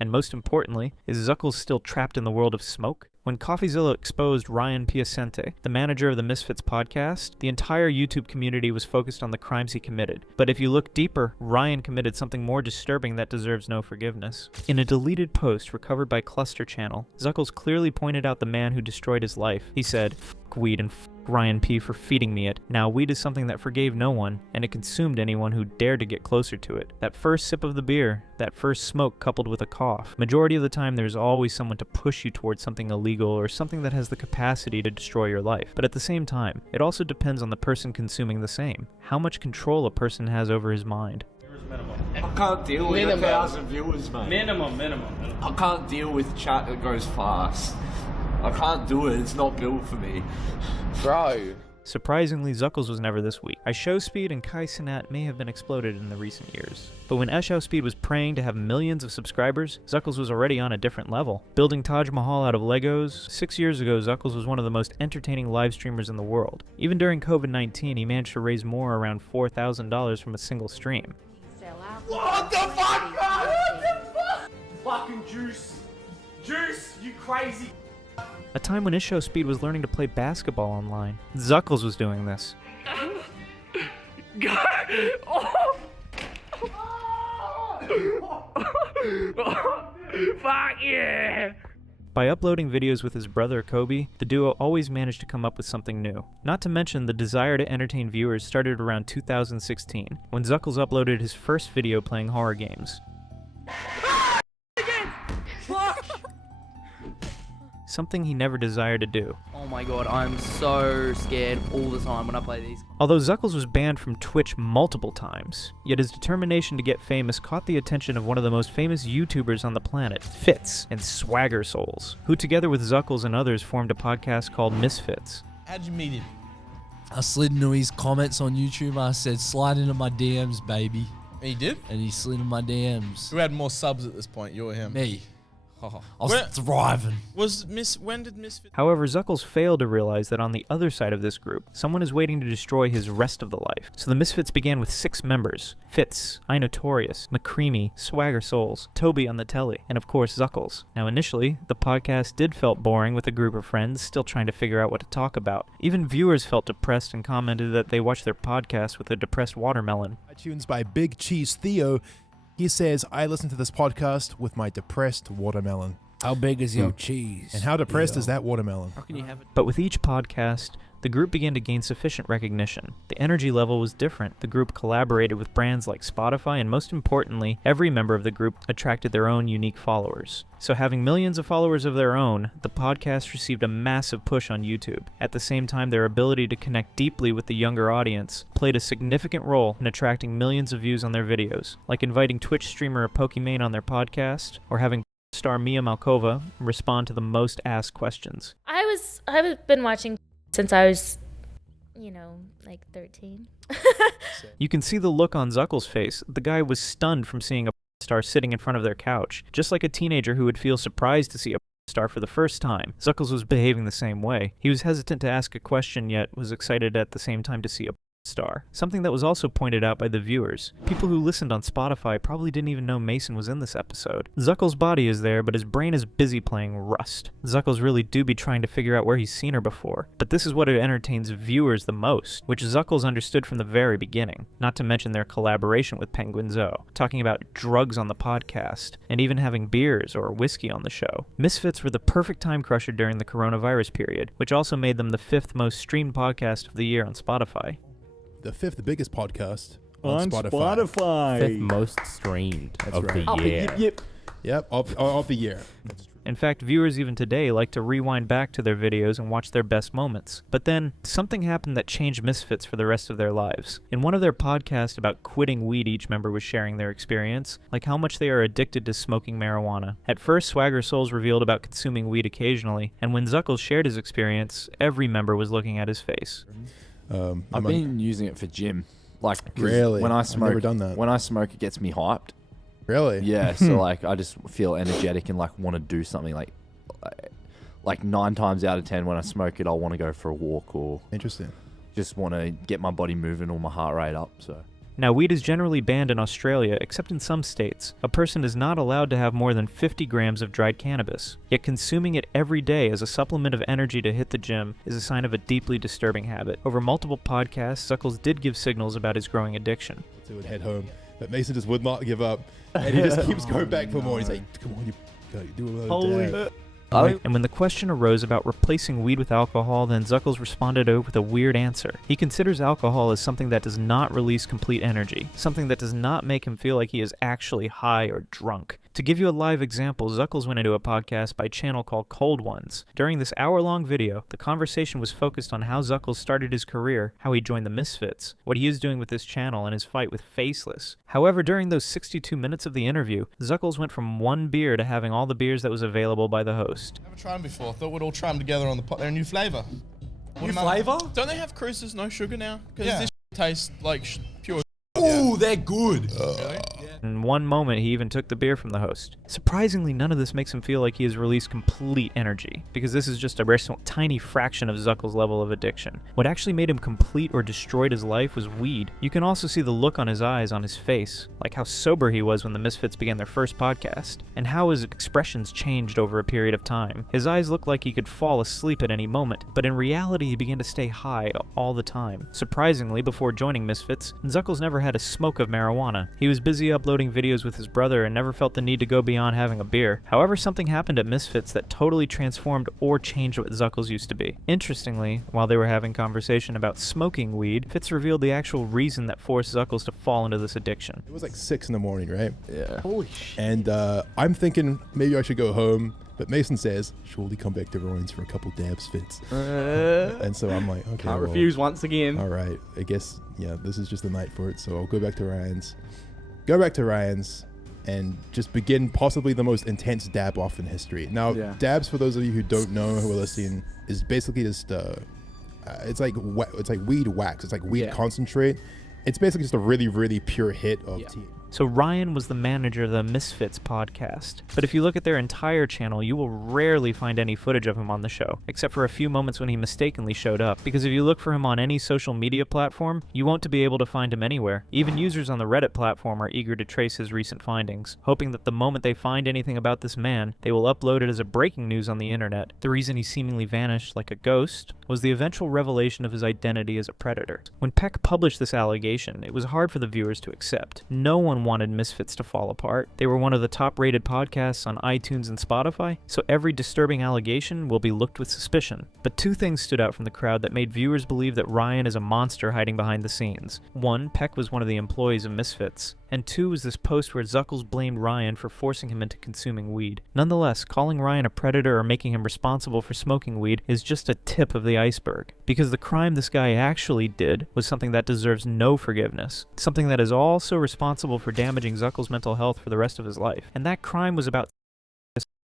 And most importantly, is Zuckles still trapped in the world of smoke? When CoffeeZilla exposed Ryan Piacente, the manager of the Misfits podcast, the entire YouTube community was focused on the crimes he committed. But if you look deeper, Ryan committed something more disturbing that deserves no forgiveness. In a deleted post recovered by Cluster Channel, Zuckles clearly pointed out the man who destroyed his life. He said, "F*** weed and f*** Ryan P for feeding me it. Now weed is something that forgave no one, and it consumed anyone who dared to get closer to it. That first sip of the beer, that first smoke coupled with a cough. Majority of the time there's always someone to push you towards something illegal or something that has the capacity to destroy your life. But at the same time, it also depends on the person consuming the same. How much control a person has over his mind." I can't deal with 1,000 viewers, mate. Minimum. I can't deal with chat that goes fast. I can't do it. It's not built for me. Bro. Surprisingly, Zuckles was never this weak. iShowSpeed and Kai Cenat may have been exploded in the recent years. But when iShowSpeed was praying to have millions of subscribers, Zuckles was already on a different level. Building Taj Mahal out of Legos, 6 years ago Zuckles was one of the most entertaining live streamers in the world. Even during COVID-19, he managed to raise more around $4,000 from a single stream. What the fuck, man? What the fuck? Fucking Juice. Juice, you crazy. A time when iShowSpeed was learning to play basketball online. Zuckles was doing this. Fuck yeah! By uploading videos with his brother Kobe, the duo always managed to come up with something new. Not to mention, the desire to entertain viewers started around 2016, when Zuckles uploaded his first video playing horror games. Something he never desired to do. Oh my god, I'm so scared all the time when I play these. Although Zuckles was banned from Twitch multiple times, yet his determination to get famous caught the attention of one of the most famous YouTubers on the planet, Fitz and Swagger Souls, who together with Zuckles and others formed a podcast called Misfits. How'd you meet him? I slid into his comments on YouTube. I said, slide into my DMs, baby. And he did? And he slid in my DMs. Who had more subs at this point, you or him? Me. Oh. I was thriving. When did Misfits? However, Zuckles failed to realize that on the other side of this group, someone is waiting to destroy his rest of the life. So the Misfits began with 6 members: Fitz, iNotorious, McCreamy, Swagger Souls, Toby on the telly, and of course Zuckles. Now initially, the podcast did felt boring with a group of friends still trying to figure out what to talk about. Even viewers felt depressed and commented that they watched their podcast with a depressed watermelon. iTunes by Big Cheese Theo. He says, I listen to this podcast with my depressed watermelon. How big is your cheese? And how depressed is that watermelon? How can you have it? But with each podcast, the group began to gain sufficient recognition. The energy level was different. The group collaborated with brands like Spotify, and most importantly, every member of the group attracted their own unique followers. So having millions of followers of their own, the podcast received a massive push on YouTube. At the same time, their ability to connect deeply with the younger audience played a significant role in attracting millions of views on their videos, like inviting Twitch streamer Pokimane on their podcast, or having star Mia Malkova respond to the most asked questions. I've been watching since I was, like 13. You can see the look on Zuckles' face. The guy was stunned from seeing a star sitting in front of their couch, just like a teenager who would feel surprised to see a star for the first time. Zuckles was behaving the same way. He was hesitant to ask a question, yet was excited at the same time to see a star. Something that was also pointed out by the viewers. People who listened on Spotify probably didn't even know Mason was in this episode. Zuckles' body is there, but his brain is busy playing Rust. Zuckles really do be trying to figure out where he's seen her before. But this is what entertains viewers the most, which Zuckles understood from the very beginning. Not to mention their collaboration with Penguin Zoe, talking about drugs on the podcast, and even having beers or whiskey on the show. Misfits were the perfect time crusher during the coronavirus period, which also made them the 5th most streamed podcast of the year on Spotify. The 5th biggest podcast on Spotify. 5th most streamed of the year. Yep, of the year. In fact, viewers even today like to rewind back to their videos and watch their best moments. But then, something happened that changed Misfits for the rest of their lives. In one of their podcasts about quitting weed, each member was sharing their experience, like how much they are addicted to smoking marijuana. At first, Swagger Souls revealed about consuming weed occasionally, and when Zuckles shared his experience, every member was looking at his face. I've been using it for gym. Like, really? When I smoke, I've never done that. When I smoke, it gets me hyped. Really? Yeah. So like, I just feel energetic and like want to do something. Like 9 times out of 10, when I smoke it, I'll want to go for a walk or interesting. Just want to get my body moving or my heart rate up. So. Now, weed is generally banned in Australia, except in some states. A person is not allowed to have more than 50 grams of dried cannabis, yet consuming it every day as a supplement of energy to hit the gym is a sign of a deeply disturbing habit. Over multiple podcasts, Zuckles did give signals about his growing addiction. So would head home, but Mason just would not give up, and he just keeps going back for more. He's like, "Come on, you gotta do another dab." And when the question arose about replacing weed with alcohol, then Zuckles responded with a weird answer. He considers alcohol as something that does not release complete energy, something that does not make him feel like he is actually high or drunk. To give you a live example, Zuckles went into a podcast by a channel called Cold Ones. During this hour-long video, the conversation was focused on how Zuckles started his career, how he joined the Misfits, what he is doing with this channel, and his fight with Faceless. However, during those 62 minutes of the interview, Zuckles went from one beer to having all the beers that was available by the host. Never tried them before. Thought we'd all try them together on the pot. They're a new flavour. New flavour? Don't they have cruises, no sugar now? Because Yeah. this tastes like pure. Ooh, they're good. In one moment, he even took the beer from the host. Surprisingly, none of this makes him feel like he has released complete energy, because this is just a very tiny fraction of Zuckles' level of addiction. What actually made him complete or destroyed his life was weed. You can also see the look on his eyes, on his face, like how sober he was when the Misfits began their first podcast, and how his expressions changed over a period of time. His eyes looked like he could fall asleep at any moment, but in reality he began to stay high all the time. Surprisingly, before joining Misfits, Zuckles never had a smoke of marijuana. He was busy uploading videos with his brother and never felt the need to go beyond having a beer. However, something happened at Misfits that totally transformed or changed what Zuckles used to be. Interestingly, while they were having conversation about smoking weed, Fitz revealed the actual reason that forced Zuckles to fall into this addiction. It was like 6 in the morning, right? Yeah. Holy shit. And I'm thinking maybe I should go home, but Mason says, surely come back to Ryan's for a couple dabs, Fitz. And so I'm like, okay. Can't refuse once again. All right. I guess, yeah, this is just the night for it. So I'll go back to Ryan's. Go back to Ryan's and just begin possibly the most intense dab off in history. Now, dabs, for those of you who don't know, who are listening, is basically just it's like weed wax. It's like weed concentrate. It's basically just a really, really pure hit of tea. So Ryan was the manager of the Misfits podcast, but if you look at their entire channel, you will rarely find any footage of him on the show, except for a few moments when he mistakenly showed up, because if you look for him on any social media platform, you won't be able to find him anywhere. Even users on the Reddit platform are eager to trace his recent findings, hoping that the moment they find anything about this man, they will upload it as a breaking news on the internet. The reason he seemingly vanished like a ghost was the eventual revelation of his identity as a predator. When Peck published this allegation, it was hard for the viewers to accept. No one wanted Misfits to fall apart. They were one of the top-rated podcasts on iTunes and Spotify, so every disturbing allegation will be looked with suspicion. But two things stood out from the crowd that made viewers believe that Ryan is a monster hiding behind the scenes. One, Peck was one of the employees of Misfits, and two was this post where Zuckles blamed Ryan for forcing him into consuming weed. Nonetheless, calling Ryan a predator or making him responsible for smoking weed is just a tip of the iceberg, because the crime this guy actually did was something that deserves no forgiveness, something that is also responsible for damaging Zuckles' mental health for the rest of his life. And that crime was about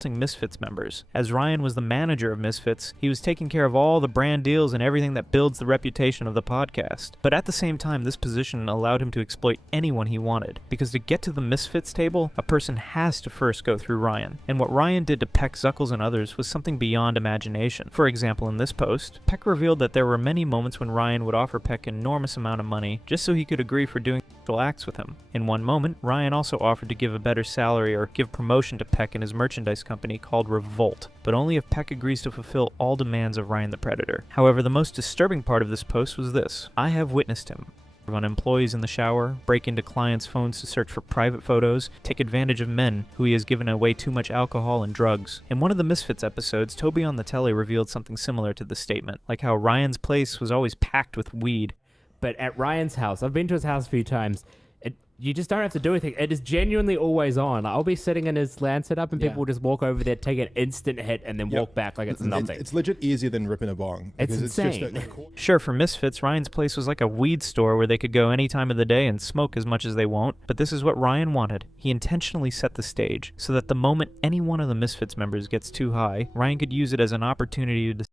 Misfits members. As Ryan was the manager of Misfits, he was taking care of all the brand deals and everything that builds the reputation of the podcast. But at the same time, this position allowed him to exploit anyone he wanted, because to get to the Misfits table, a person has to first go through Ryan. And what Ryan did to Peck, Zuckles, and others was something beyond imagination. For example, in this post, Peck revealed that there were many moments when Ryan would offer Peck an enormous amount of money just so he could agree for doing sexual acts with him. In one moment, Ryan also offered to give a better salary or give promotion to Peck in his merchandise company called Revolt, but only if Peck agrees to fulfill all demands of Ryan the Predator. However, the most disturbing part of this post was this: I have witnessed him on employees in the shower, break into clients' phones to search for private photos, take advantage of men who he has given away too much alcohol and drugs. In one of the Misfits episodes, Toby on the telly revealed something similar to this statement, like how Ryan's place was always packed with weed. But at Ryan's house, I've been to his house a few times, you just don't have to do anything. It is genuinely always on. I'll be sitting in his land setup and people will just walk over there, take an instant hit, and then walk back like it's nothing. It's legit easier than ripping a bong. It's insane. Sure, for Misfits, Ryan's place was like a weed store where they could go any time of the day and smoke as much as they want, but this is what Ryan wanted. He intentionally set the stage so that the moment any one of the Misfits members gets too high, Ryan could use it as an opportunity to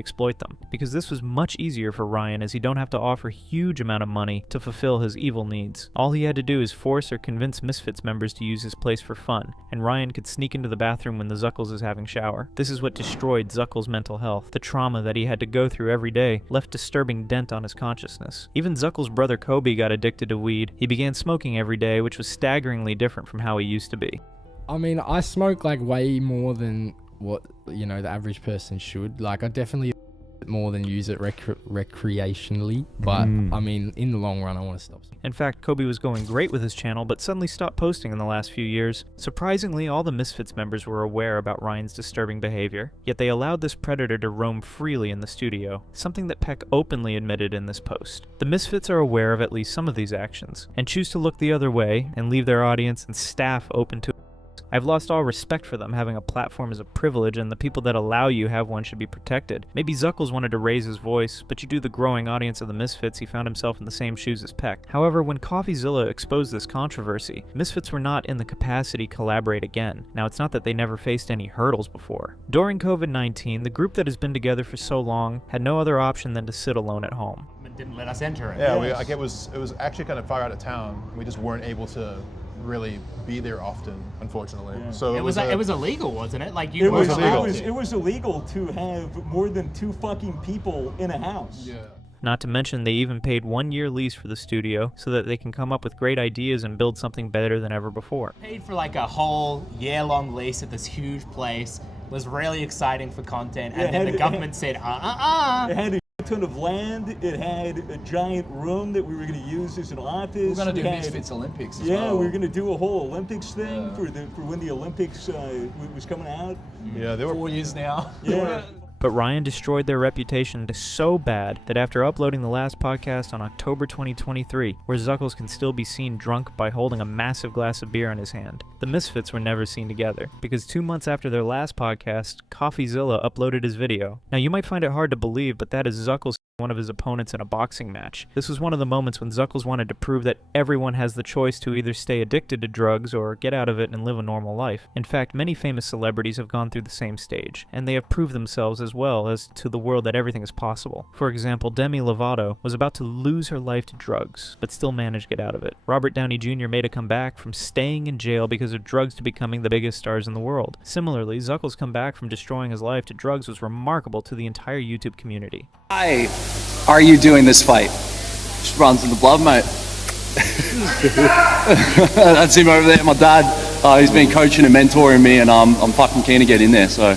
exploit them, because this was much easier for Ryan as he don't have to offer a huge amount of money to fulfill his evil needs. All he had to do is force or convince Misfits members to use his place for fun, and Ryan could sneak into the bathroom when the Zuckles is having shower. This is what destroyed Zuckles' mental health. The trauma that he had to go through every day left a disturbing dent on his consciousness. Even Zuckles' brother Kobe got addicted to weed. He began smoking every day, which was staggeringly different from how he used to be. I mean, I smoke like way more than what, you know, the average person should. Like, I definitely more than use it recreationally, but I mean, in the long run, I want to stop. In fact, Kobe was going great with his channel, but suddenly stopped posting in the last few years. Surprisingly, all the Misfits members were aware about Ryan's disturbing behavior, yet they allowed this predator to roam freely in the studio, something that Peck openly admitted in this post. The Misfits are aware of at least some of these actions, and choose to look the other way and leave their audience and staff open to. I've lost all respect for them. Having a platform is a privilege, and the people that allow you have one should be protected. Maybe Zuckles wanted to raise his voice, but you do the growing audience of the Misfits, he found himself in the same shoes as Peck. However, when CoffeeZilla exposed this controversy, Misfits were not in the capacity to collaborate again. Now, it's not that they never faced any hurdles before. During COVID-19, the group that has been together for so long had no other option than to sit alone at home. It didn't let us enter it. Yeah, like it was actually kind of far out of town. We just weren't able to really be there often, unfortunately. Yeah. So it was illegal, wasn't it? Like it was illegal to have more than 2 fucking people in a house. Yeah. Not to mention they even paid 1-year lease for the studio so that they can come up with great ideas and build something better than ever before. Paid for like a whole year-long lease at this huge place. Was really exciting for content, and then the government said, It had a ton of land. It had a giant room that we were going to use as an office. We're going to do Misfits Olympics as well. Yeah, we were going to do a whole Olympics thing for when the Olympics was coming out. Yeah, they were 4 years now. Yeah. But Ryan destroyed their reputation so bad that after uploading the last podcast on October 2023, where Zuckles can still be seen drunk by holding a massive glass of beer in his hand, the Misfits were never seen together, because 2 months after their last podcast, CoffeeZilla uploaded his video. Now you might find it hard to believe, but that is Zuckles, one of his opponents in a boxing match. This was one of the moments when Zuckles wanted to prove that everyone has the choice to either stay addicted to drugs or get out of it and live a normal life. In fact, many famous celebrities have gone through the same stage, and they have proved themselves as well as to the world that everything is possible. For example, Demi Lovato was about to lose her life to drugs, but still managed to get out of it. Robert Downey Jr. made a comeback from staying in jail because of drugs to becoming the biggest stars in the world. Similarly, Zuckles' comeback from destroying his life to drugs was remarkable to the entire YouTube community. Why are you doing this fight? Just runs in the blood, mate. That's him over there, my dad. He's been coaching and mentoring me, and I'm fucking keen to get in there, so.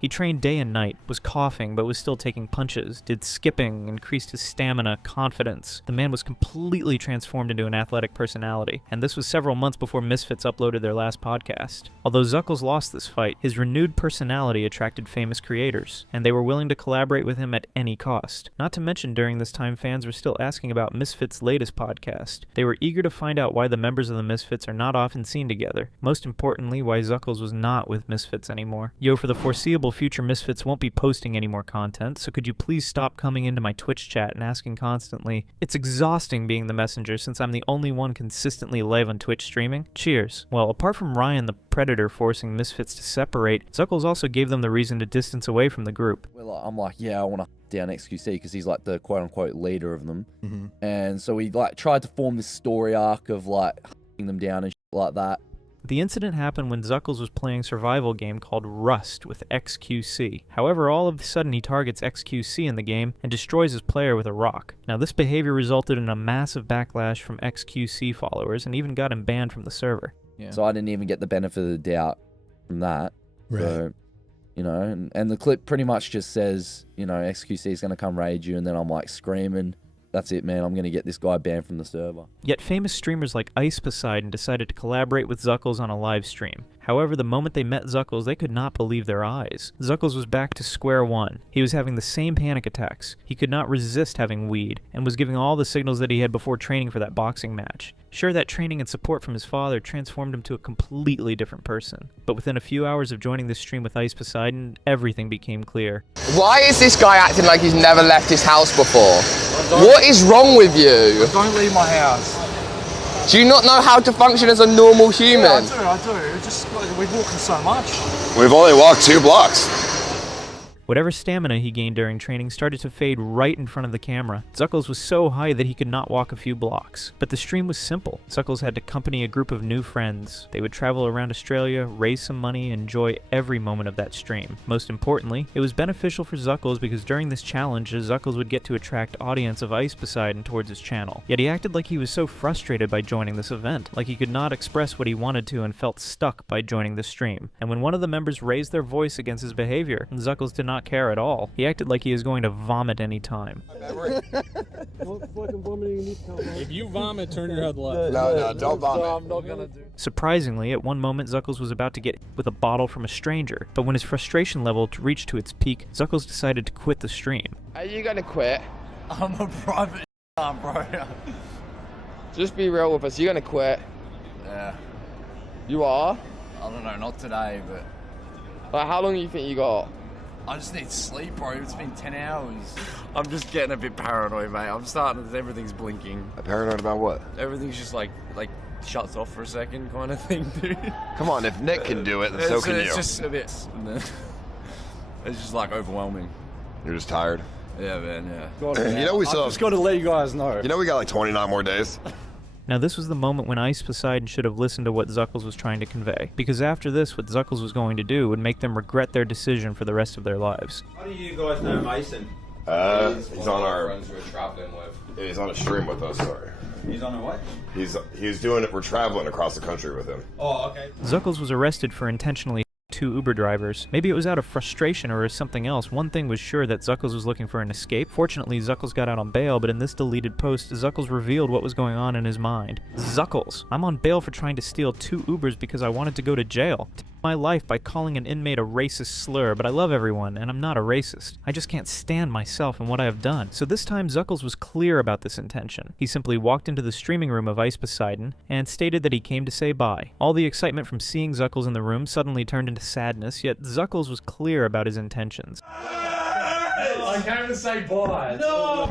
He trained day and night, was coughing but was still taking punches, did skipping, increased his stamina, confidence. The man was completely transformed into an athletic personality, and this was several months before Misfits uploaded their last podcast. Although Zuckles lost this fight, his renewed personality attracted famous creators, and they were willing to collaborate with him at any cost. Not to mention, during this time, fans were still asking about Misfits' latest podcast. They were eager to find out why the members of the Misfits are not often seen together. Most importantly, why Zuckles was not with Misfits anymore. Yo, for the foreseeable future, Misfits won't be posting any more content, so could you please stop coming into my Twitch chat and asking constantly? It's exhausting being the messenger since I'm the only one consistently live on Twitch streaming. Cheers. Well, apart from Ryan the Predator forcing Misfits to separate, Zuckles also gave them the reason to distance away from the group. Well, I'm like, yeah, I want to down XQC because he's like the quote-unquote leader of them. And so we like tried to form this story arc of like hunting them down and shit like that. The incident happened when Zuckles was playing a survival game called Rust with XQC. However, all of a sudden he targets XQC in the game and destroys his player with a rock. Now this behavior resulted in a massive backlash from XQC followers and even got him banned from the server. Yeah. So I didn't even get the benefit of the doubt from that. Right. So, you know, and the clip pretty much just says, you know, XQC is going to come raid you, and then I'm like screaming, that's it, man, I'm going to get this guy banned from the server. Yet famous streamers like Ice Poseidon decided to collaborate with Zuckles on a live stream. However, the moment they met Zuckles, they could not believe their eyes. Zuckles was back to square one. He was having the same panic attacks. He could not resist having weed, and was giving all the signals that he had before training for that boxing match. Sure, that training and support from his father transformed him to a completely different person. But within a few hours of joining this stream with Ice Poseidon, everything became clear. Why is this guy acting like he's never left his house before? What is wrong with you? Don't leave my house. Do you not know how to function as a normal human? Yeah, I do. Just like, we've walked so much. We've only walked 2 blocks. Whatever stamina he gained during training started to fade right in front of the camera. Zuckles was so high that he could not walk a few blocks. But the stream was simple. Zuckles had to accompany a group of new friends. They would travel around Australia, raise some money, and enjoy every moment of that stream. Most importantly, it was beneficial for Zuckles because during this challenge, Zuckles would get to attract audience of Ice Poseidon towards his channel. Yet he acted like he was so frustrated by joining this event, like he could not express what he wanted to and felt stuck by joining the stream. And when one of the members raised their voice against his behavior, Zuckles did not care at all. He acted like he is going to vomit any time. If you vomit, turn your head left. No, don't vomit. I'm not gonna do. Surprisingly, at one moment Zuckles was about to get hit with a bottle from a stranger, but when his frustration level reached to its peak, Zuckles decided to quit the stream. Are you gonna quit? I'm a private bro. Just be real with us. You're gonna quit. Yeah. You are? I don't know, not today, but Like, how long do you think you got? I just need sleep, bro. It's been 10 hours. I'm just getting a bit paranoid, mate. I'm starting to, everything's blinking. Paranoid about what? Everything's just like shuts off for a second kind of thing, dude. Come on, if Nick can do it, then so can you. It's just a bit, and then it's just like overwhelming. You're just tired? Yeah, man, yeah. You know we still I've just got to let you guys know. You know we got like 29 more days. Now this was the moment when Ice Poseidon should have listened to what Zuckles was trying to convey, because after this, what Zuckles was going to do would make them regret their decision for the rest of their lives. How do you guys know Mason? He's on our... friends we're traveling with. He's on a stream with us, sorry. He's on a what? He's doing it, we're traveling across the country with him. Oh, okay. Zuckles was arrested for intentionally two Uber drivers. Maybe it was out of frustration or something else. One thing was sure, that Zuckles was looking for an escape. Fortunately, Zuckles got out on bail, but in this deleted post, Zuckles revealed what was going on in his mind. Zuckles, I'm on bail for trying to steal 2 Ubers because I wanted to go to jail. My life by calling an inmate a racist slur, but I love everyone, and I'm not a racist. I just can't stand myself and what I have done. So this time, Zuckles was clear about this intention. He simply walked into the streaming room of Ice Poseidon and stated that he came to say bye. All the excitement from seeing Zuckles in the room suddenly turned into sadness, yet Zuckles was clear about his intentions. I came to say bye. No!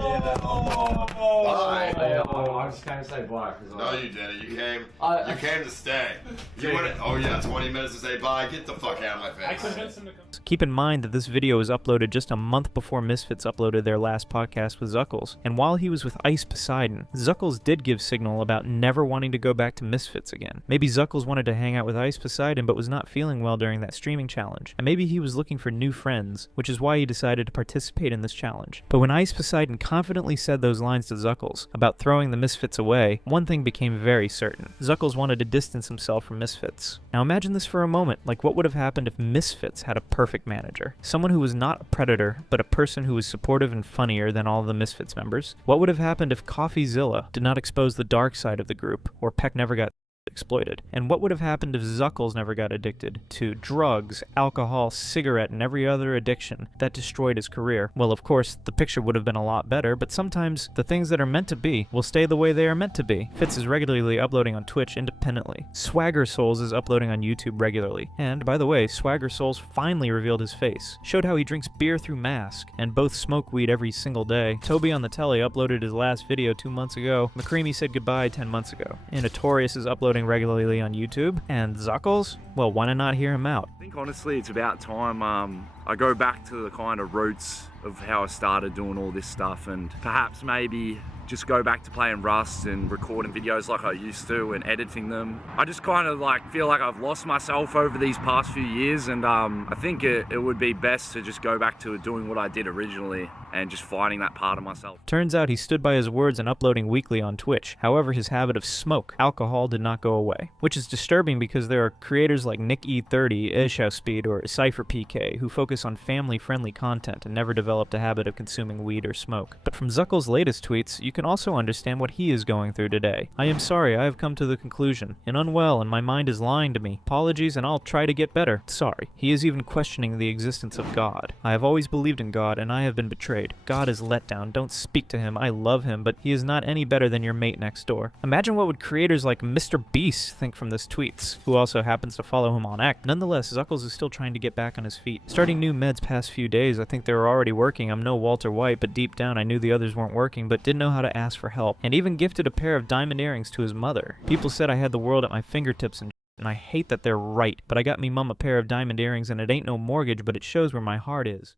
Bye. I just came to say bye. No, you didn't. You came to stay. You wanted, 20 minutes to say bye? Get the fuck out of my face. Keep in mind that this video was uploaded just a month before Misfits uploaded their last podcast with Zuckles, and while he was with Ice Poseidon, Zuckles did give signal about never wanting to go back to Misfits again. Maybe Zuckles wanted to hang out with Ice Poseidon but was not feeling well during that streaming challenge, and maybe he was looking for new friends, which is why he decided to participate in this challenge. But when Ice Poseidon confidently said those lines to Zuckles about throwing the Misfits away, one thing became very certain. Zuckles wanted to distance himself from Misfits. Now imagine this for a moment, like what would have happened if Misfits had a perfect manager? Someone who was not a predator, but a person who was supportive and funnier than all of the Misfits members? What would have happened if CoffeeZilla did not expose the dark side of the group, or Peck never got exploited? And what would have happened if Zuckles never got addicted to drugs, alcohol, cigarette, and every other addiction that destroyed his career? Well, of course, the picture would have been a lot better, but sometimes the things that are meant to be will stay the way they are meant to be. Fitz is regularly uploading on Twitch independently. Swagger Souls is uploading on YouTube regularly. And, by the way, Swagger Souls finally revealed his face, showed how he drinks beer through mask, and both smoke weed every single day. Toby on the Telly uploaded his last video 2 months ago. McCreamy said goodbye 10 months ago. And Notorious is uploading regularly on YouTube, and Zuckles, well, why not hear him out? I think honestly it's about time I go back to the kind of roots of how I started doing all this stuff, and perhaps maybe just go back to playing Rust and recording videos like I used to and editing them. I just kind of feel like I've lost myself over these past few years, and I think it would be best to just go back to doing what I did originally and just finding that part of myself. Turns out he stood by his words and uploading weekly on Twitch. However, his habit of alcohol did not go away, which is disturbing because there are creators like Nick E30, IshowSpeed, or CypherPK who focus on family-friendly content and never developed a habit of consuming weed or smoke. But from Zuckles' latest tweets, you can also understand what he is going through today. I am sorry, I have come to the conclusion. And unwell, and my mind is lying to me. Apologies, and I'll try to get better. Sorry. He is even questioning the existence of God. I have always believed in God, and I have been betrayed. God is let down. Don't speak to him. I love him, but he is not any better than your mate next door. Imagine what would creators like Mr. Beast think from this tweets, who also happens to follow him on Act. Nonetheless, Zuckles is still trying to get back on his feet. Starting new meds past few days, I think they were already working. I'm no Walter White, but deep down I knew the others weren't working, but didn't know how to ask for help, and even gifted a pair of diamond earrings to his mother. People said I had the world at my fingertips and I hate that they're right, but I got me mum a pair of diamond earrings, and it ain't no mortgage, but it shows where my heart is.